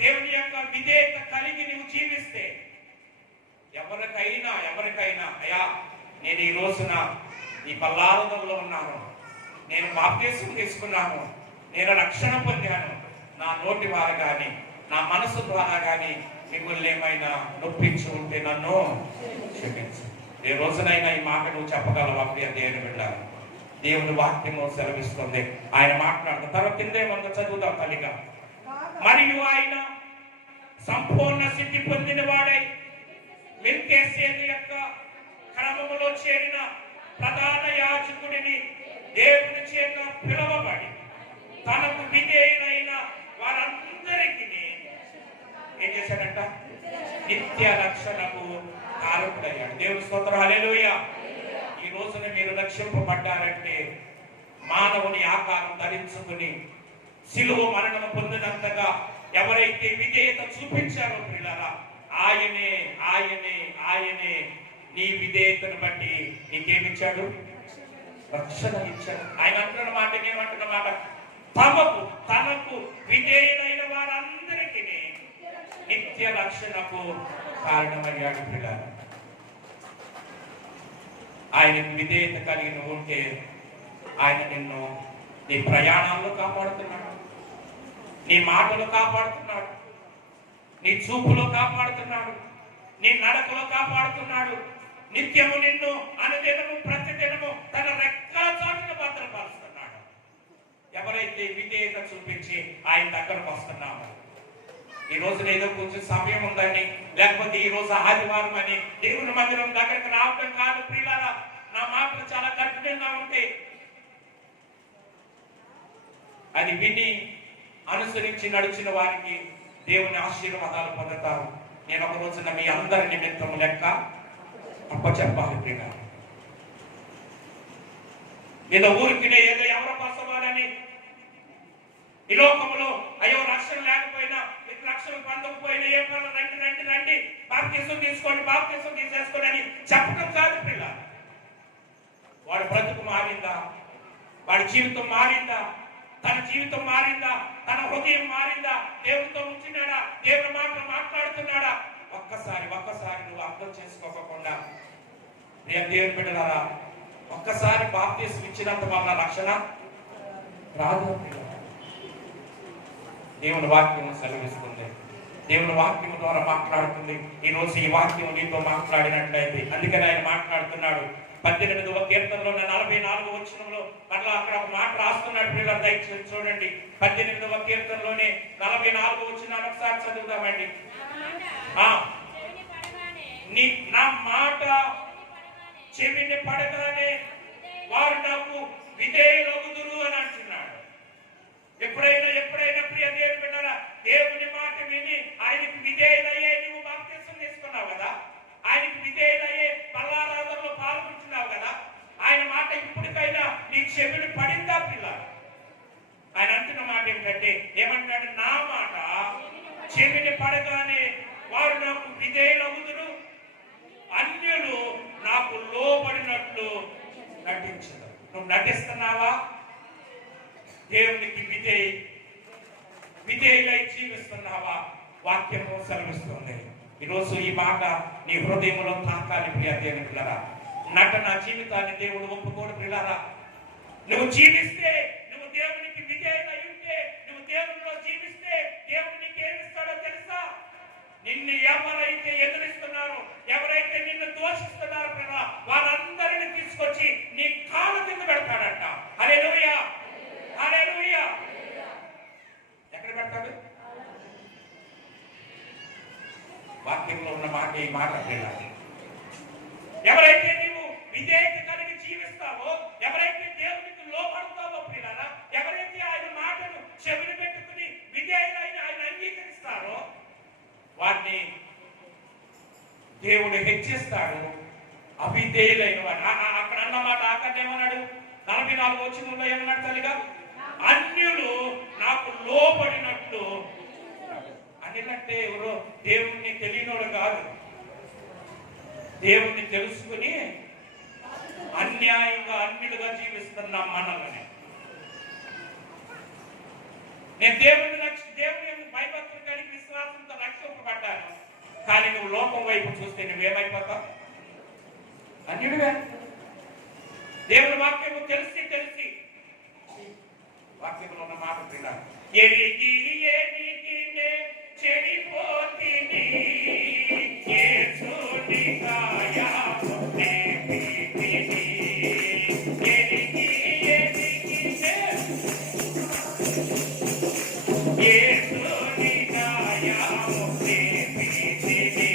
దేవుని యొక్క విధేయత కలిగి నువ్వు జీవిస్తే, ఎవరికైనా అయ్యా నేను ఈ రోజున ఈ పల్లారదంలో ఉన్నాను, నేను బాప్తిసం తీసుకున్నాను, నేను రక్షణ పొందాను, నా నోటి ద్వారా కానీ నా మనసు ద్వారా కానీ మిమ్మల్ని ఏమైనా నొప్పించి ఉంటే నన్ను క్షమించు. ఏ రోజునైనా ఈ మాట నువ్వు చెప్పగలవా ప్రియ దేవుని బిడ్డ? దేవుని వాక్యము సెలవిస్తుంది. ఆయన మాట్లాడుతున్న తర్వాత కిందేమందో చదువుతాం తల్లిగా. మరియు ఆయన సంపూర్ణ సిద్ధి పొందిన వాడై మెల్కీసెదెకు యొక్క క్రమములో చేరిన ప్రధాన యాజకుడిని దేవుని చేత పిలువబడి తనకు విధేయులైన వారందరికీ ఏం చేశాడంట? నిత్య రక్షణకు కారకుడయ్యాడు. దేవుని స్తోత్రం, హల్లెలూయా. ఈ రోజున మీరు రక్షింపబడ్డారంటే మానవుని ఆకారం ధరించుకుని సిలువ మరణం పొందినంతగా ఎవరైతే విధేయత చూపించారో పిల్లరా, ఆయనే నీ విధేయతను బట్టి నీకేమిచ్చాడు? రక్షణ ఇచ్చాడు. ఆయన అంటున్న మాట, ఏమంటున్న మాట, తనకు విధేయులైన వారందరికీ నిత్య రక్షణకు కారణమయ్యాడు పిల్లలు. ఆయనకు విధేయత కలిగి ఉంటే ఆయన నిన్ను నీ ప్రయాణాల్లో కాపాడుతున్నాడు, నీ మాటలు కాపాడుతున్నాడు, నీ చూపులో కాపాడుతున్నాడు, నీ నడకలో కాపాడుతున్నాడు. నిత్యము నిన్ను అనుదినము ప్రతిదినము తన రెక్కల చాటున భద్రపరుస్తున్నాడు. ఎవరైతే విధేయత చూపించి ఆయన దగ్గరకు వస్తున్నామో, ఈ రోజున ఏదో కొంచెం సమయం ఉందని, లేకపోతే ఈ రోజు ఆదివారం అని దేవుని మందిరం దగ్గరకు రావడం కాదు ప్రియులారా. నా మాటలు చాలా కఠినంగా ఉంటే అది విని అనుసరించి నడిచిన వారికి దేవుని ఆశీర్వాదాలు పొందుతారు. నేను ఒక రోజున మీ అందరి నిమిత్తము లెక్క అప్పచెప్పాలి ప్రియులారా. ఏదో ఊరికినే ఏదో ఎవరి కోసమని ఈ లోకంలో అయ్యో రక్షణ లేకపోయినా, రక్షణ పొందకపోయినా ఏ పనులు రండి రండి రండి బాప్తిసం తీసుకోండి బాప్తిసం తీసేసుకోండి అని చెప్పడం కాదు పిల్లలు. వాడి బ్రతుకు మారిందా? వాడి జీవితం మారిందా? తన జీవితం మారిందా? తన హృదయం మారిందా? దేవుడితో ఉంటున్నాడా? దేవుని మాటలు మాట్లాడుతున్నాడా? ఒక్కసారి నువ్వు అర్థం చేసుకోకుండా దేవుని బిడ్డలారా, ఒక్కసారి బాప్తిసం ఇచ్చినంత వల్ల రక్షణ రాదు. దేవుని వాక్యం సెలవిస్తుంది, దేవుని వాక్యం ద్వారా మాట్లాడుతుంది. ఈ రోజు ఈ వాక్యం నీతో మాట్లాడినట్లయితే, అందుకని ఆయన మాట్లాడుతున్నాడు 18వ కీర్తనలో 44వ వచనంలో మరలా అక్కడ ఒక మాట రాస్తున్నాడు. పిల్లలు దయచేసి చూడండి, 18వ కీర్తనలోనే 44వ వచనాన్ని ఒకసారి చదువుదామండి. నా మాట చెవిని పడగానే వారు నాకు విధేయులగుదురు అని అంటున్నాడు. ఎప్పుడైనా ప్రియ దేవుని బిడ్డలారా, దేవుని మాట విని ఆయనకి విధేయులయ్యే నువ్వు బాప్తిసం తీసుకున్నావు కదా, ఆయనకి విధేయులయ్యే పల్లారాధనలో పాల్గొంటున్నావు కదా, ఆయన మాట ఇప్పటికైనా నీ చెవిని పడిందా పిల్లలు? ఆయన అంటున్న మాట ఏమిటంటే, ఏమంటాడు? నా మాట చెవిని పడగానే వారు నాకు విధేయులగుదురు, అన్యులు నాకు లోబడినట్లు నటించదు. నువ్వు నటిస్తున్నావా? దేవునికి విధేయులై జీవిస్తున్నావా? వాక్యము సెలవిస్తుంది. ఈరోజు ఈ మాట నీ హృదయంలో తాకాలి ప్రియ దేవుని పిల్లరా. నటన జీవితాన్ని దేవుడు ఒప్పుకోడు పిల్లరా. నువ్వు జీవిస్తే, నువ్వు దేవునికి విధేయులై ఉంటే, నువ్వు దేవునిలో జీవిస్తే దేవుడు నీకు ఏమిస్తాడో తెలుసా? నిన్ను ఎవరైతే ఎదురిస్తున్నారో, ఎవరైతే నిన్ను దోషిస్తున్నారో పిల్లరా, వారందరిని తీసుకొచ్చి నీ కాళ్ళ కింద పెడతాడంట. హల్లెలూయా, హల్లెలూయా. ఎక్కడ పెడతాడు? వాక్యంలో ఉన్న మాట ఈ మాట పిల్లలు. ఎవరైతే నీవు విధేయత కలిగి జీవిస్తావో, ఎవరైతే దేవునికి లోపడతావో పిల్లరా, ఎవరైతే ఆయన మాటను చెవిని పెట్టుకుని విధేయులైన ఆయన అంగీకరిస్తారో వారిని దేవుడు హెచ్చిస్తాడు. అవిధేయులైన వాడు అక్కడ అన్నమాట ఆకర్ణ ఏమన్నాడు? 44వ వచనంలో ఏమన్నాడు తల్లిగా? అన్యులు నాకు లోబడినట్లు. అనిలంటే ఎవరో దేవుణ్ణి తెలియనోడు కాదు, దేవుణ్ణి తెలుసుకుని అన్యాయంగా అన్యులుగా జీవిస్తున్న మనల్ని. నేను దేవుని భయభక్తులు కలిగి విశ్వాసంతో రక్షింపబడ్డాను, కానీ నువ్వు లోకం వైపు చూస్తే నువ్వేమైపోతావు? అన్యుడివే. దేవుని వాక్యము తెలిసి వాక్యంలో ఉన్న మాట విన్నాను. ఎరిగి చెడిపోతిని యేసుని గాయమునే పీతిని. ఎరిగి యేసుని గాయమునే పీతిని.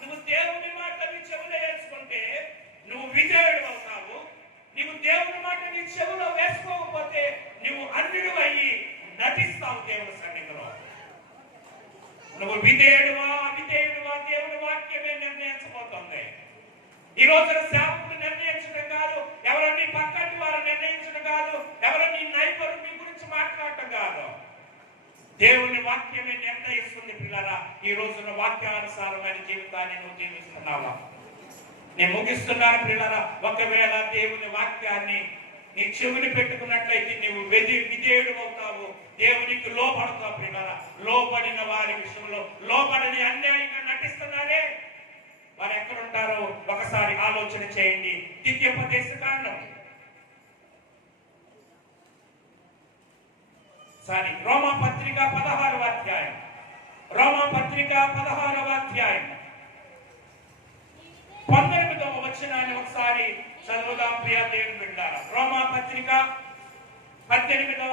నువ్వు దేవుని మాట నీ చెవులో వేసుకుంటే నువ్వు విధేయుడు అవుతావు. నువ్వు దేవుని మాట నీ చెవులో వేసుకోకపోతే నువ్వు అన్యుడు అయ్యి నటిస్తావు దేవుని సన్నిధిలో. నువ్వు విధేయుడువా అవిధేయుడువా దేవుని వాక్యమే నిర్ణయించబోతుంది. ఈ రోజున సేవకుడు నిర్ణయించడం కాదు, ఎవరన్నీ పక్కన కాదు, ఎవరో నీ నైబర్ మీ గురించి మాట్లాడటం కాదు. దేవుని వాక్యమే నిర్ణయిస్తుంది పిల్లరా. ఈ రోజున వాక్యానుసారమైన జీవితాన్ని నువ్వు జీవిస్తున్నావా? నేను ముగిస్తున్నాను పిల్లరా. ఒకవేళ దేవుని వాక్యాన్ని నీ చెవిని పెట్టుకున్నట్లయితే నువ్వు విధేయుడు అవుతావు, దేవునికి లోపడతావు పిల్లరా. లోబడిన వారి విషయంలో లోబడని అన్యాయంగా నటిస్తున్నారే, వారు ఎక్కడుంటారో ఒకసారి ఆలోచన చేయండి. ద్వితీయోపదేశ కాండం రోమా పత్రిక 16వ అధ్యాయం, రోమా పత్రిక 16వ అధ్యాయం 19వ వచనాన్ని ఒకసారి చదువుదాం ప్రియ దేవుని బిడ్డలారా. రోమా పత్రిక 16వ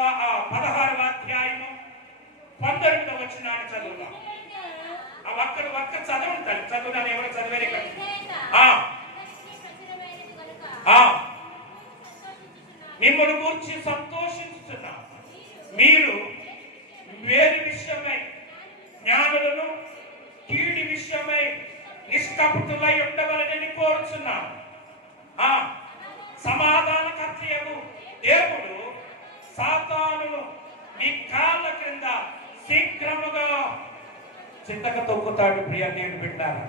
అధ్యాయము 19వ వచనాన్ని చదువుదాం. ఆ ఒక్క చదవండి, చదువుదాం. ఎవరు చదివారు ఇక్కడ? మిమ్మల్ని గూర్చి సంతోషించుతున్నా, మీరు వేరు విషయమై జ్ఞానులను, కీడి విషయమై నిష్కపటులై ఉండవలనని కోరుచున్నాను. సమాధానకర్తయగు దేవుడు సాతానును మీ కాళ్ళ క్రింద శీఘ్రముగా చింతక తొక్కుతాడు. ప్రియ దేవుని బిడ్డలారా,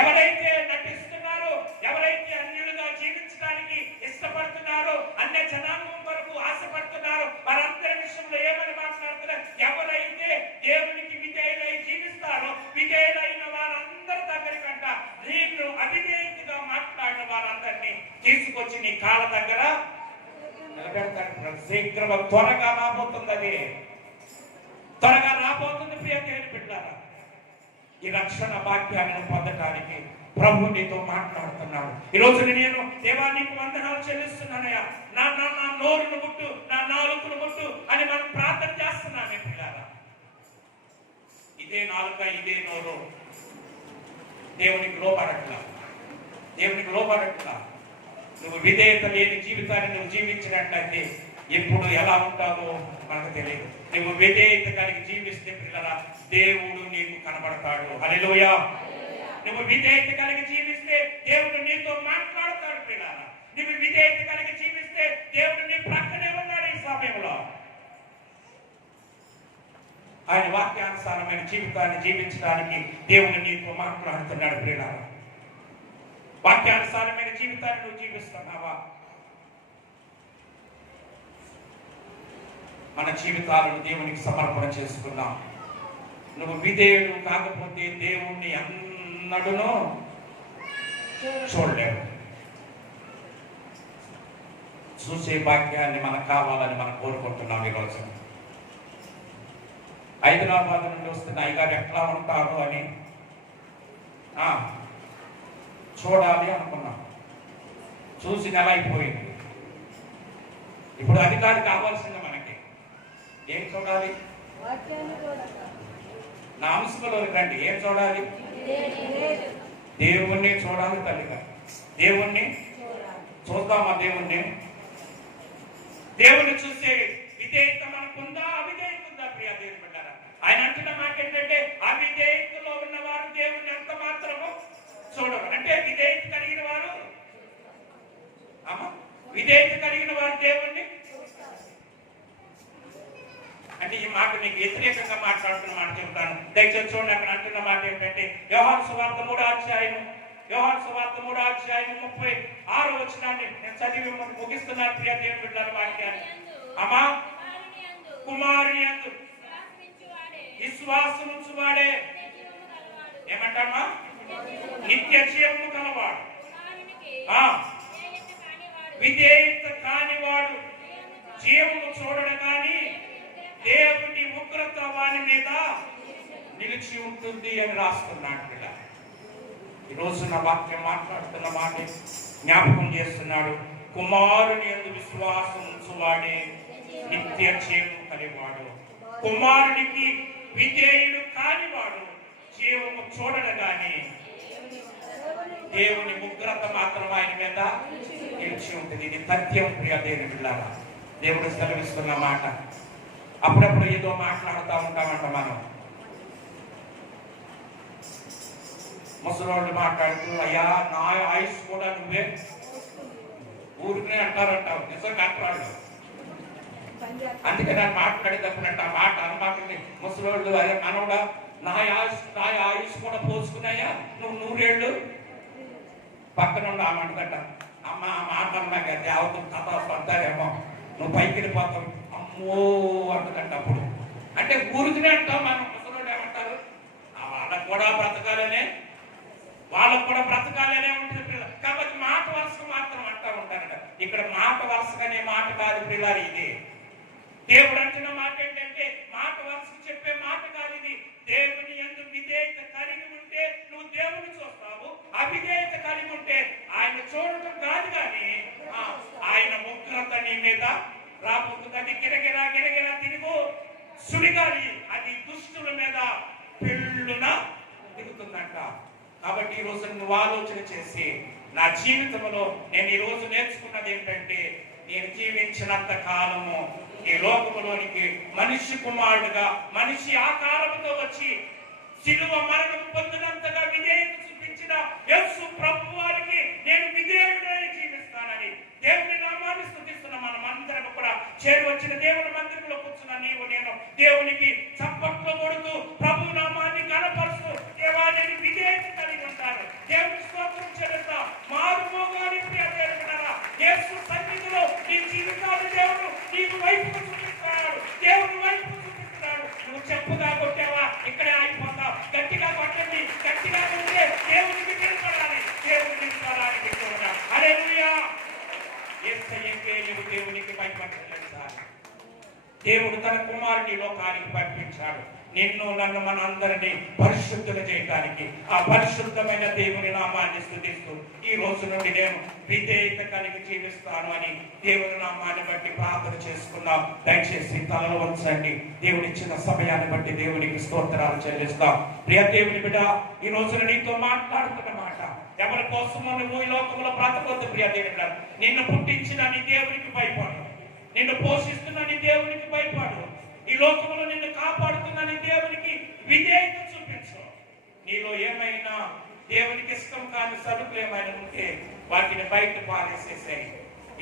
ఎవరైతే నటిస్తున్నారో, ఎవరైతే అన్యులుగా జీవించడానికి ఇష్టపడుతున్నారో, అన్య జనాంగం వరకు ఆశపడుతున్నారో, వారందరి విషయంలో ఏమని మాట్లాడుతున్నారు? ఎవరైతే దేవునికి విధేయులై జీవిస్తారో, విధేయులైన వారందరి దగ్గరికంట నీకు అవిధేయతగా మాట్లాడిన వారందరినీ తీసుకొచ్చి నీ కాళ్ళ దగ్గర నిలబెడతాడు. శీఘ్రంగా త్వరగా రాబోతుంది, అది త్వరగా రాబోతుంది. ప్రియ దేవుని బిడ్డలారా, ఈ రక్షణ భాగ్యాన్ని పొందడానికి ప్రభు నీతో మాట్లాడుతున్నాడు. ఈ రోజు నేను దేవా నీకు వందనాలు చెల్లిస్తున్నానయ్యా, నా నోరును ముట్టు, నా నాలుకను ముట్టు అని మనం ప్రార్థన చేస్తున్నామే పిల్లారా. ఇదే నాలుక, ఇదే నోరు దేవునికి లోపడట్లా, దేవునికి లోపడట్లా. నువ్వు విధేయత లేని జీవితాన్ని నువ్వు జీవించినట్లయితే ఎప్పుడు ఎలా ఉంటావో మనకు తెలియదు. నువ్వు విధేయత కలిగి జీవిస్తే పిల్లరా దేవుడు నీకు కనబడతాడు. హల్లెలూయా. నువ్వు విధేయత కలిగి జీవిస్తే దేవుడు నీతో మాట్లాడతాడు పిల్లరా. నువ్వు విధేయత కలిగి జీవిస్తే దేవుడు నీ ప్రక్కనే ఉన్నాడు. ఈ సమయంలో ఆయన వాక్యానుసారమైన జీవితాన్ని జీవించడానికి దేవుడు నీతో మాట్లాడుతున్నాడు పిల్లరా. వాక్యానుసారమైన జీవితాన్ని నువ్వు జీవిస్తున్నావా? మన జీవితాలను దేవునికి సమర్పణ చేసుకున్నాం. నువ్వు విధేయుడు కాకపోతే దేవుణ్ణి అన్నడును చూడలేవు. చూసే భాగ్యాన్ని మనకు కావాలని మనం కోరుకుంటున్నాం. ఈరోజు హైదరాబాద్ నుండి వస్తున్న అయ్యగారు ఎట్లా ఉంటారు అని చూడాలి అనుకున్నాం. చూసి నెల అయిపోయింది. ఇప్పుడు అధికారి కావాల్సింది మనకి ఏం చూడాలి? నా అంశంలోకి రండి. ఏం చూడాలి? దేవుణ్ణి చూడాలి. తల్లిగా దేవుణ్ణి చూద్దామా? దేవుణ్ణి చూసే విధేయత మనకుందా, అవిధేయత ఉందా? ప్రియ దేవుని బిడ్డలారా, ఆయన అంటున్న మాట ఏంటంటే అవిధేయతలో ఉన్నవారు దేవుణ్ణి ఎంత మాత్రము చూడరు. అంటే విధేయత కలిగిన వారు విధేయత కలిగిన వారు దేవుణ్ణి. అంటే ఈ మాట నీకు వ్యతిరేకంగా మాట్లాడుతున్న మాట చెబుతాను. దయచేసి చూడండి. అక్కడ అంటున్న మాట ఏంటంటే యోహాను సువార్త 3వ అధ్యాయము 36వ వచనాన్ని నేను చదివి ముగిస్తున్నాను. ప్రియ దేవుని బిడ్డలారా, వాక్యాన్ని అమ్మా కుమారుని యందు విశ్వాసముంచువాడే ఏమంటామా? నిత్య జీవము కలవాడు. విధేయత కానివాడు జీవము చూడడు కానీ దేవుని ఉగ్రత వాని మీద నిలిచి ఉంటుంది అని రాస్తున్నాడు. ఇలా ఈ రోజు నా వాక్యం మాట్లాడుతున్న మాట జ్ఞాపకం చేస్తున్నాడు. కుమారుని యందు విశ్వాసం ఉంచువాడే నిత్య జీవము కలివాడు. కుమారునికి విధేయుడు కానివాడు జీవము చూడడు గాని దేవుని ఉగ్రత మాత్రం ఆయన మీద నిలిచి ఉంటుంది. ఇది సత్యం. ప్రియ దేవుని బిడ్డలారా, దేవుడు సెలవిస్తున్న మాట. అప్పుడప్పుడు ఏదో మాట్లాడుతూ ఉంటామంట మనం. ముసలోళ్ళు మాట్లాడుతూ అయ్యా నా ఆయుష్ కూడా ఊరికనే అంటారంటావు, నిజంగా అంటారు. అందుకే నేను మాట్లాడేటప్పుడు ఆ మాట అనమాటని ముసలోళ్ళు అదే మనవడా నా ఆయుష్ కూడా పోసుకున్నాయా నువ్వు 100 ఏళ్ళు పక్కన ఉండి ఆమంటదట, అమ్మ ఆ మాట అన్నాక దేవతలు కథ పడతారేమో, నువ్వు పైకి వెళ్ళిపోతావు అమ్మో అంటదంట. అప్పుడు అంటే ఊరికినే అంటాం మనం. ముసలోళ్ళు ఏమంటారు, వాళ్ళకు కూడా బ్రతకాలనే ఉంటుంది. కాబట్టి మాట వరుసగా మాత్రం అంటా ఉంటారట. ఇక్కడ మాట వరుసగానే మాట కాదు పిల్లలు, ఇది దేవుడు అంటున్న మాట ఏంటంటే మాట వరుసకు చెప్పే మాట కాదు ఇది. దేవుని యందు విధేయత కలిగి ఉంటే నువ్వు దేవుని చూస్తావు, అవిధేయత కలిగి ఉంటే ఆయన చూడటం కాదు. కానీ ఆయన ఉగ్రత నీ మీద రాబోతుంది. అది గిరగిరా గిరగిరా తిరుగు సుడిగాలి, అది దుష్టుల మీద పెళ్ళున దిగుతుందంట. కాబట్టి ఈ రోజు నువ్వు ఆలోచన చేసి, నా జీవితంలో నేను ఈ రోజు నేర్చుకున్నది ఏంటంటే, నేను జీవించినంత కాలము ఈ లోకములోనికి మనిషి కుమారుడుగా మనిషి ఆకారముతో వచ్చి శిలువ మరణం పొందినంతగా విధేయత చూపించిన యేసు ప్రభు వారికి నేను విధేయుడై జీవిస్తానని దేవుని నామాన్ని స్తుతిస్తున్న మనమందరం కూడా చేరి వచ్చిన దేవుని మందిరంలో కూర్చున్న నీవు నేను దేవునికి చప్పట్లు కొడుతూ ప్రభు నామాన్ని గణపరుస్తూ దేవా నేను విధేయత కలిగి ఉంటాను, దేవుని స్తోత్రం చెల్లిస్తా. మారుమోగాని ప్రియ దేవుడారా, యేసు సన్నిధిలో నీ జీవితాలు దేవుడు నీకు వైపుకు చూపిస్తున్నాడు, దేవుని వైపుకు చూపిస్తున్నాడు. నువ్వు చెప్పుగా కొట్టావా, ఇక్కడే ఆగిపోతావు. గట్టిగా కొట్టండి, గట్టిగా కొట్టే దేవునికి నిలబడాలి, దేవుని స్వరానికి చూడాలి. హల్లెలూయా. యేసయ్యకే నీవు దేవునికి భయపడలేదు సార్. దేవుడు తన కుమారుని లోకానికి పంపించాడు, నిన్ను నన్ను మన అందరినీ పరిశుద్ధులు చేయడానికి. ఆ పరిశుద్ధమైన దేవుని నామాన్ని స్తుతిస్తూ ఈ రోజు నుండి నేను విధేయత కలిగి జీవిస్తాను అని దేవుని నామాన్ని బట్టి ప్రార్థన చేసుకుందాం. దయచేసి తలలో వంచండి. దేవుడిచ్చిన సమయాన్ని బట్టి దేవునికి స్తోత్రాలు చెల్లిస్తాం. ప్రియ దేవుని బిడ్డ, ఈ రోజున నీతో మాట్లాడుతున్న మాట ఎవరి కోసమో నువ్వు ఈ లోకంలో బ్రతకొద్దు. ప్రియ దేవుని బిడ్డ, నిన్ను పుట్టించిన నీ దేవునికి భయపడు, నిన్ను పోషిస్తున్న నీ దేవునికి భయపడు, ఈ లోకంలో నిన్ను కాపాడుతున్న నీ దేవునికి విధేయత చూపించు. నీలో ఏమైనా దేవునికి ఇష్టం కాని సరుకులు ఏమైనా ఉంటే వాటిని బయట పారేసేసాయి.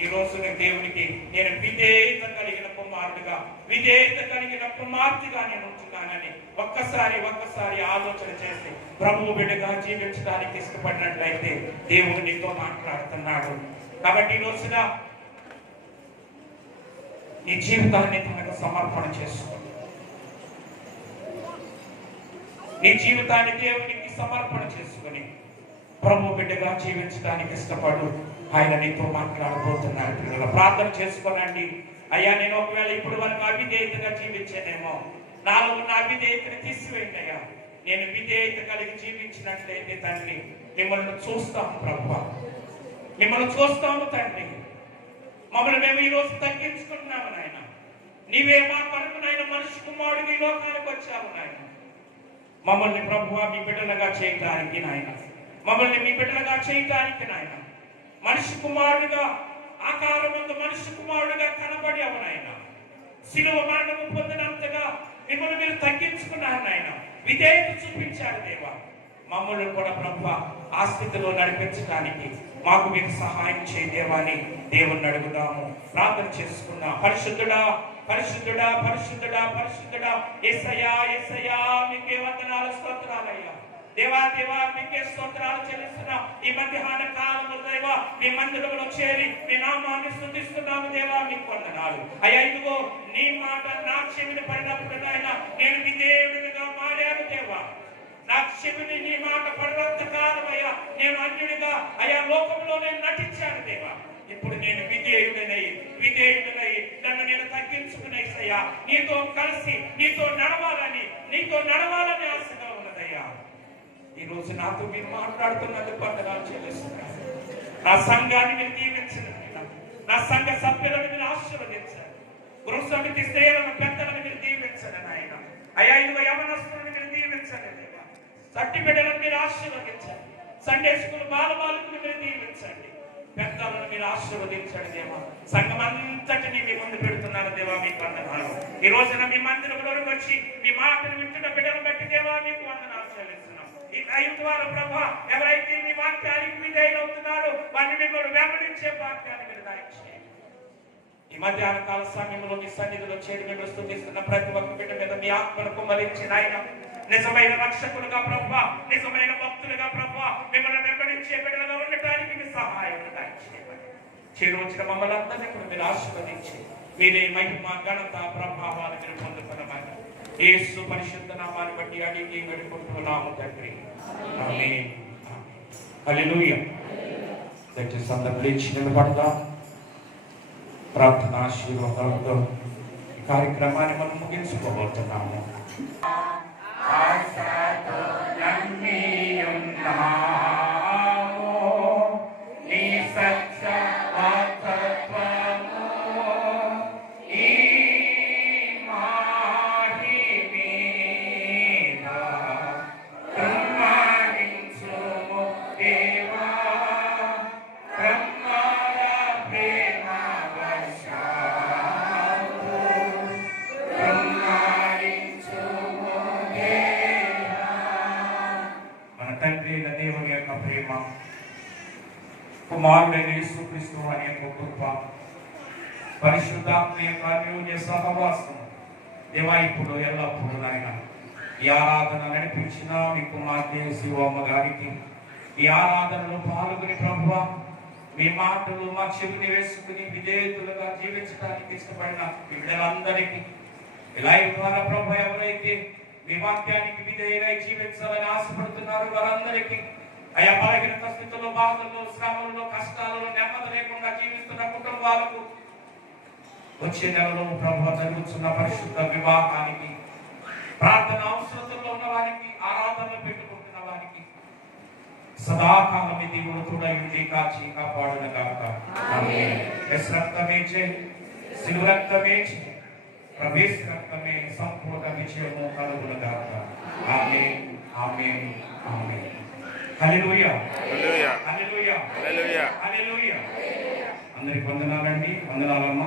ఈ రోజు దేవునికి నేను విధేయత కలిగిన కుమారుడుగా, విధేయత కలిగిన కుమార్తెగా నేను ఉంటున్నానని ఒక్కసారి ఆలోచన చేసి ప్రభువు బిడ్డగా జీవించడానికి ఇష్టపడినట్లయితే దేవుడు నీతో మాట్లాడుతున్నాడు. కాబట్టి ఈ రోజున నీ జీవితాన్ని తనకు సమర్పణ చేసుకో. నీ జీవితాన్ని దేవునికి సమర్పణ చేసుకుని ప్రభు బిడ్డగా జీవించడానికి ఇష్టపడు. ఆయన నీతో మాట్లాడబోతున్నాడు. పిల్లలు ప్రార్థన చేసుకోనండి. అయ్యా, నేను ఒకవేళ ఇప్పుడు వరకు అవిధేయతగా జీవించానేమో, నాలో ఉన్న అవిధేయతను తీసివేయండి అయ్యా. నేను విధేయత కలిగి జీవించినట్లయితే తండ్రి మిమ్మల్ని చూస్తాము. ప్రభు మిమ్మల్ని చూస్తాము తండ్రి. మమ్మల్ని మేము ఈ రోజు తగ్గించుకుంటున్నాము నాయన. నీవే మా కొరకు నాయన మనిషి కుమారుడికి ఈ లోకానికి వచ్చావు నాయన. మమ్మల్ని ప్రభువా మీ బిడ్డలుగా చేయటానికి నాయన, మమ్మల్ని మీ బిడ్డలుగా చేయటానికి నాయన, మనిషి కుమారుడిగా ఆకారమందు మనిషి కుమారుడిగా కనబడి అవు నాయన. శిలువ మరణము పొందినంతగా మిమ్మల్ని మీరు తగ్గించుకున్నారు నాయన. విధేయత చూపించారు దేవా. మమ్మల్ని కూడా ప్రభువా ఆ స్థితిలో నడిపించడానికి మాకు మీరు సహాయం చేయదేవని దేవుణ్ణి అడుగుదాము, ప్రార్థన చేసుకున్నాం. పరిశుద్ధుడా పరిశుద్ధుడా పరిశుద్ధుడా పరిశుద్ధుడా యేసయ్యా యేసయ్యా మీకే వందనాలు స్తోత్రాలయ్యా. దేవా దేవా మీకే స్తోత్రాలు చెల్లిస్తున్నాం. ఈ మధ్యాహ్న కాలంలో దేవా మీ మందిరంలో చేరి మీ నామాన్ని స్తుతిస్తున్నాము దేవా, మీకు వందనాలు అయ్యా. ఇదిగో నీ మాట నా చెవిని పడినప్పుడు నాయన నేను విధేయుడిగా మారాను దేవా. నా చెవిని నీ మాట పడినంత కాలం అయ్యా నేను అన్యుడిగా అయ్యా లోకంలో నేను నటించాను దేవా. ఇప్పుడు నేను విధేయుడనై నన్ను నేను తగ్గించుకునేసయ్యా, నీతో కలిసి నీతో నడవాలని ఆశగా ఉన్నదయ్యా. ఈ రోజు నాతో మీరు మాట్లాడుతున్నందుకు వందనాలు చెల్లిస్తున్నాను. నా సంఘాన్ని మీరు దీవించండి, నా సంఘ సభ్యులను మీరు ఆశీర్వదించండి, గృహ సమితి స్త్రీలను పెద్దలను మీరు దీవించండి నాయన. అయ్యా ఇదిగో యవనస్తులను మీరు దీవించండి దేవా. సట్టి బిడ్డలను మీరు ఆశీర్వదించండి, సండే స్కూల్ బాలబాలికలు మీరు దీవించండి, పెద్దలను మీరు ఆశీర్వదించండి దేవా. సంఘం అంతటిని మీ ముందు పెడుతున్నారు దేవా, మీకు వందనాలు. ఈ రోజున మీ మందిరంలోకి వచ్చి మీ మాటను వింటున్న బిడ్డను బట్టి దేవా మీకు వందనాలు చెల్లిస్తున్నాం. ఈ లైవ్ ద్వారా ప్రభా ఎవరైతే మీ వాక్యానికి విధేయులవుతున్నారో వారిని మిమ్మల్ని వెంబడించే వాక్యాన్ని మీరు దయచేయండి. ఈ మధ్యాహ్న కాల సమయంలో మీ సన్నిధిలో చేరి మేము స్తుతిస్తున్న ప్రతి ఒక్క బిడ్డ మీద మీ ఆత్మను కుమ్మరించిన ఆయన నిజమైన రక్షకులుగా ప్రభా, నిజమైన భక్తులుగా ప్రభా, మిమ్మల్ని వెంబడించే బిడ్డలుగా ఉండటానికి మీ సహాయం దయచేయండి. చేరువచ్చిన మమ్మల్ని అందరినీ కూడా మీరు ఆశీర్వదించి మీరే మహిమ ఘనత ప్రభావాలు మీరు పొందుకున్నామని యేసు పరిశుద్ధ నామాన్ని బట్టి అడిగి వేడుకుంటున్నాము తండ్రి. ఆమేన్. హల్లెలూయా. దయచేసి అందరూ లేచి నిలబడదాం. ప్రార్థన ఆశీర్వాదాలతో ఈ కార్యక్రమాన్ని మనం ముగించుకోబోతున్నాము. దేవుని యొక్క ప్రేమ, కుమారుడైన యేసుక్రీస్తు వారి యొక్క కృప, పరిశుద్ధాత్మ యొక్క అన్యోన్య సహవాసం దేవా ఇప్పుడు ఎల్లప్పుడూ నాయన ఈ ఆరాధన నడిపించిన మీ కుమార్తె శివమ్మ గారికి ఈ ఆరాధనలో పాల్గొని ప్రభువా మీ మాటలు మా చెవిని వేసుకుని విధేయతులుగా జీవించడానికి ఇష్టపడిన బిడ్డలందరికీ లైవ్ ద్వారా ప్రభు ఎవరైతే మీ వాక్యానికి విధేయులై జీవించాలని ఆశపడుతున్నారు వారందరికీ అయా బలహీనత స్థితిలో, బాధల్లో, శ్రమలలో, కష్టాలలో నెమ్మది లేకుండా జీవిస్తున్న కుటుంబాలకు వచ్చే నెలలో ప్రభు జరుగుతున్న పరిశుద్ధ వివాహానికి, ప్రార్థన అవసరతల్లో ఉన్న వారికి, ఆరాధనలు పెట్టుకుంటున్న వారికి సదాకాలం దేవుడు కూడా ఇంటి కాచి కాపాడును గాక. ఆమేన్. యేసు రక్తమే జై, శిలువ రక్తమే జై, ప్రవేశ రక్తమే సంపూర్ణ విజయము కలుగును గాక. ఆమేన్. ఆమేన్. ఆమేన్. హల్లెలూయా. హల్లెలూయా. హల్లెలూయా. హల్లెలూయా. అందరికి వందనాలండి. వందనాలు.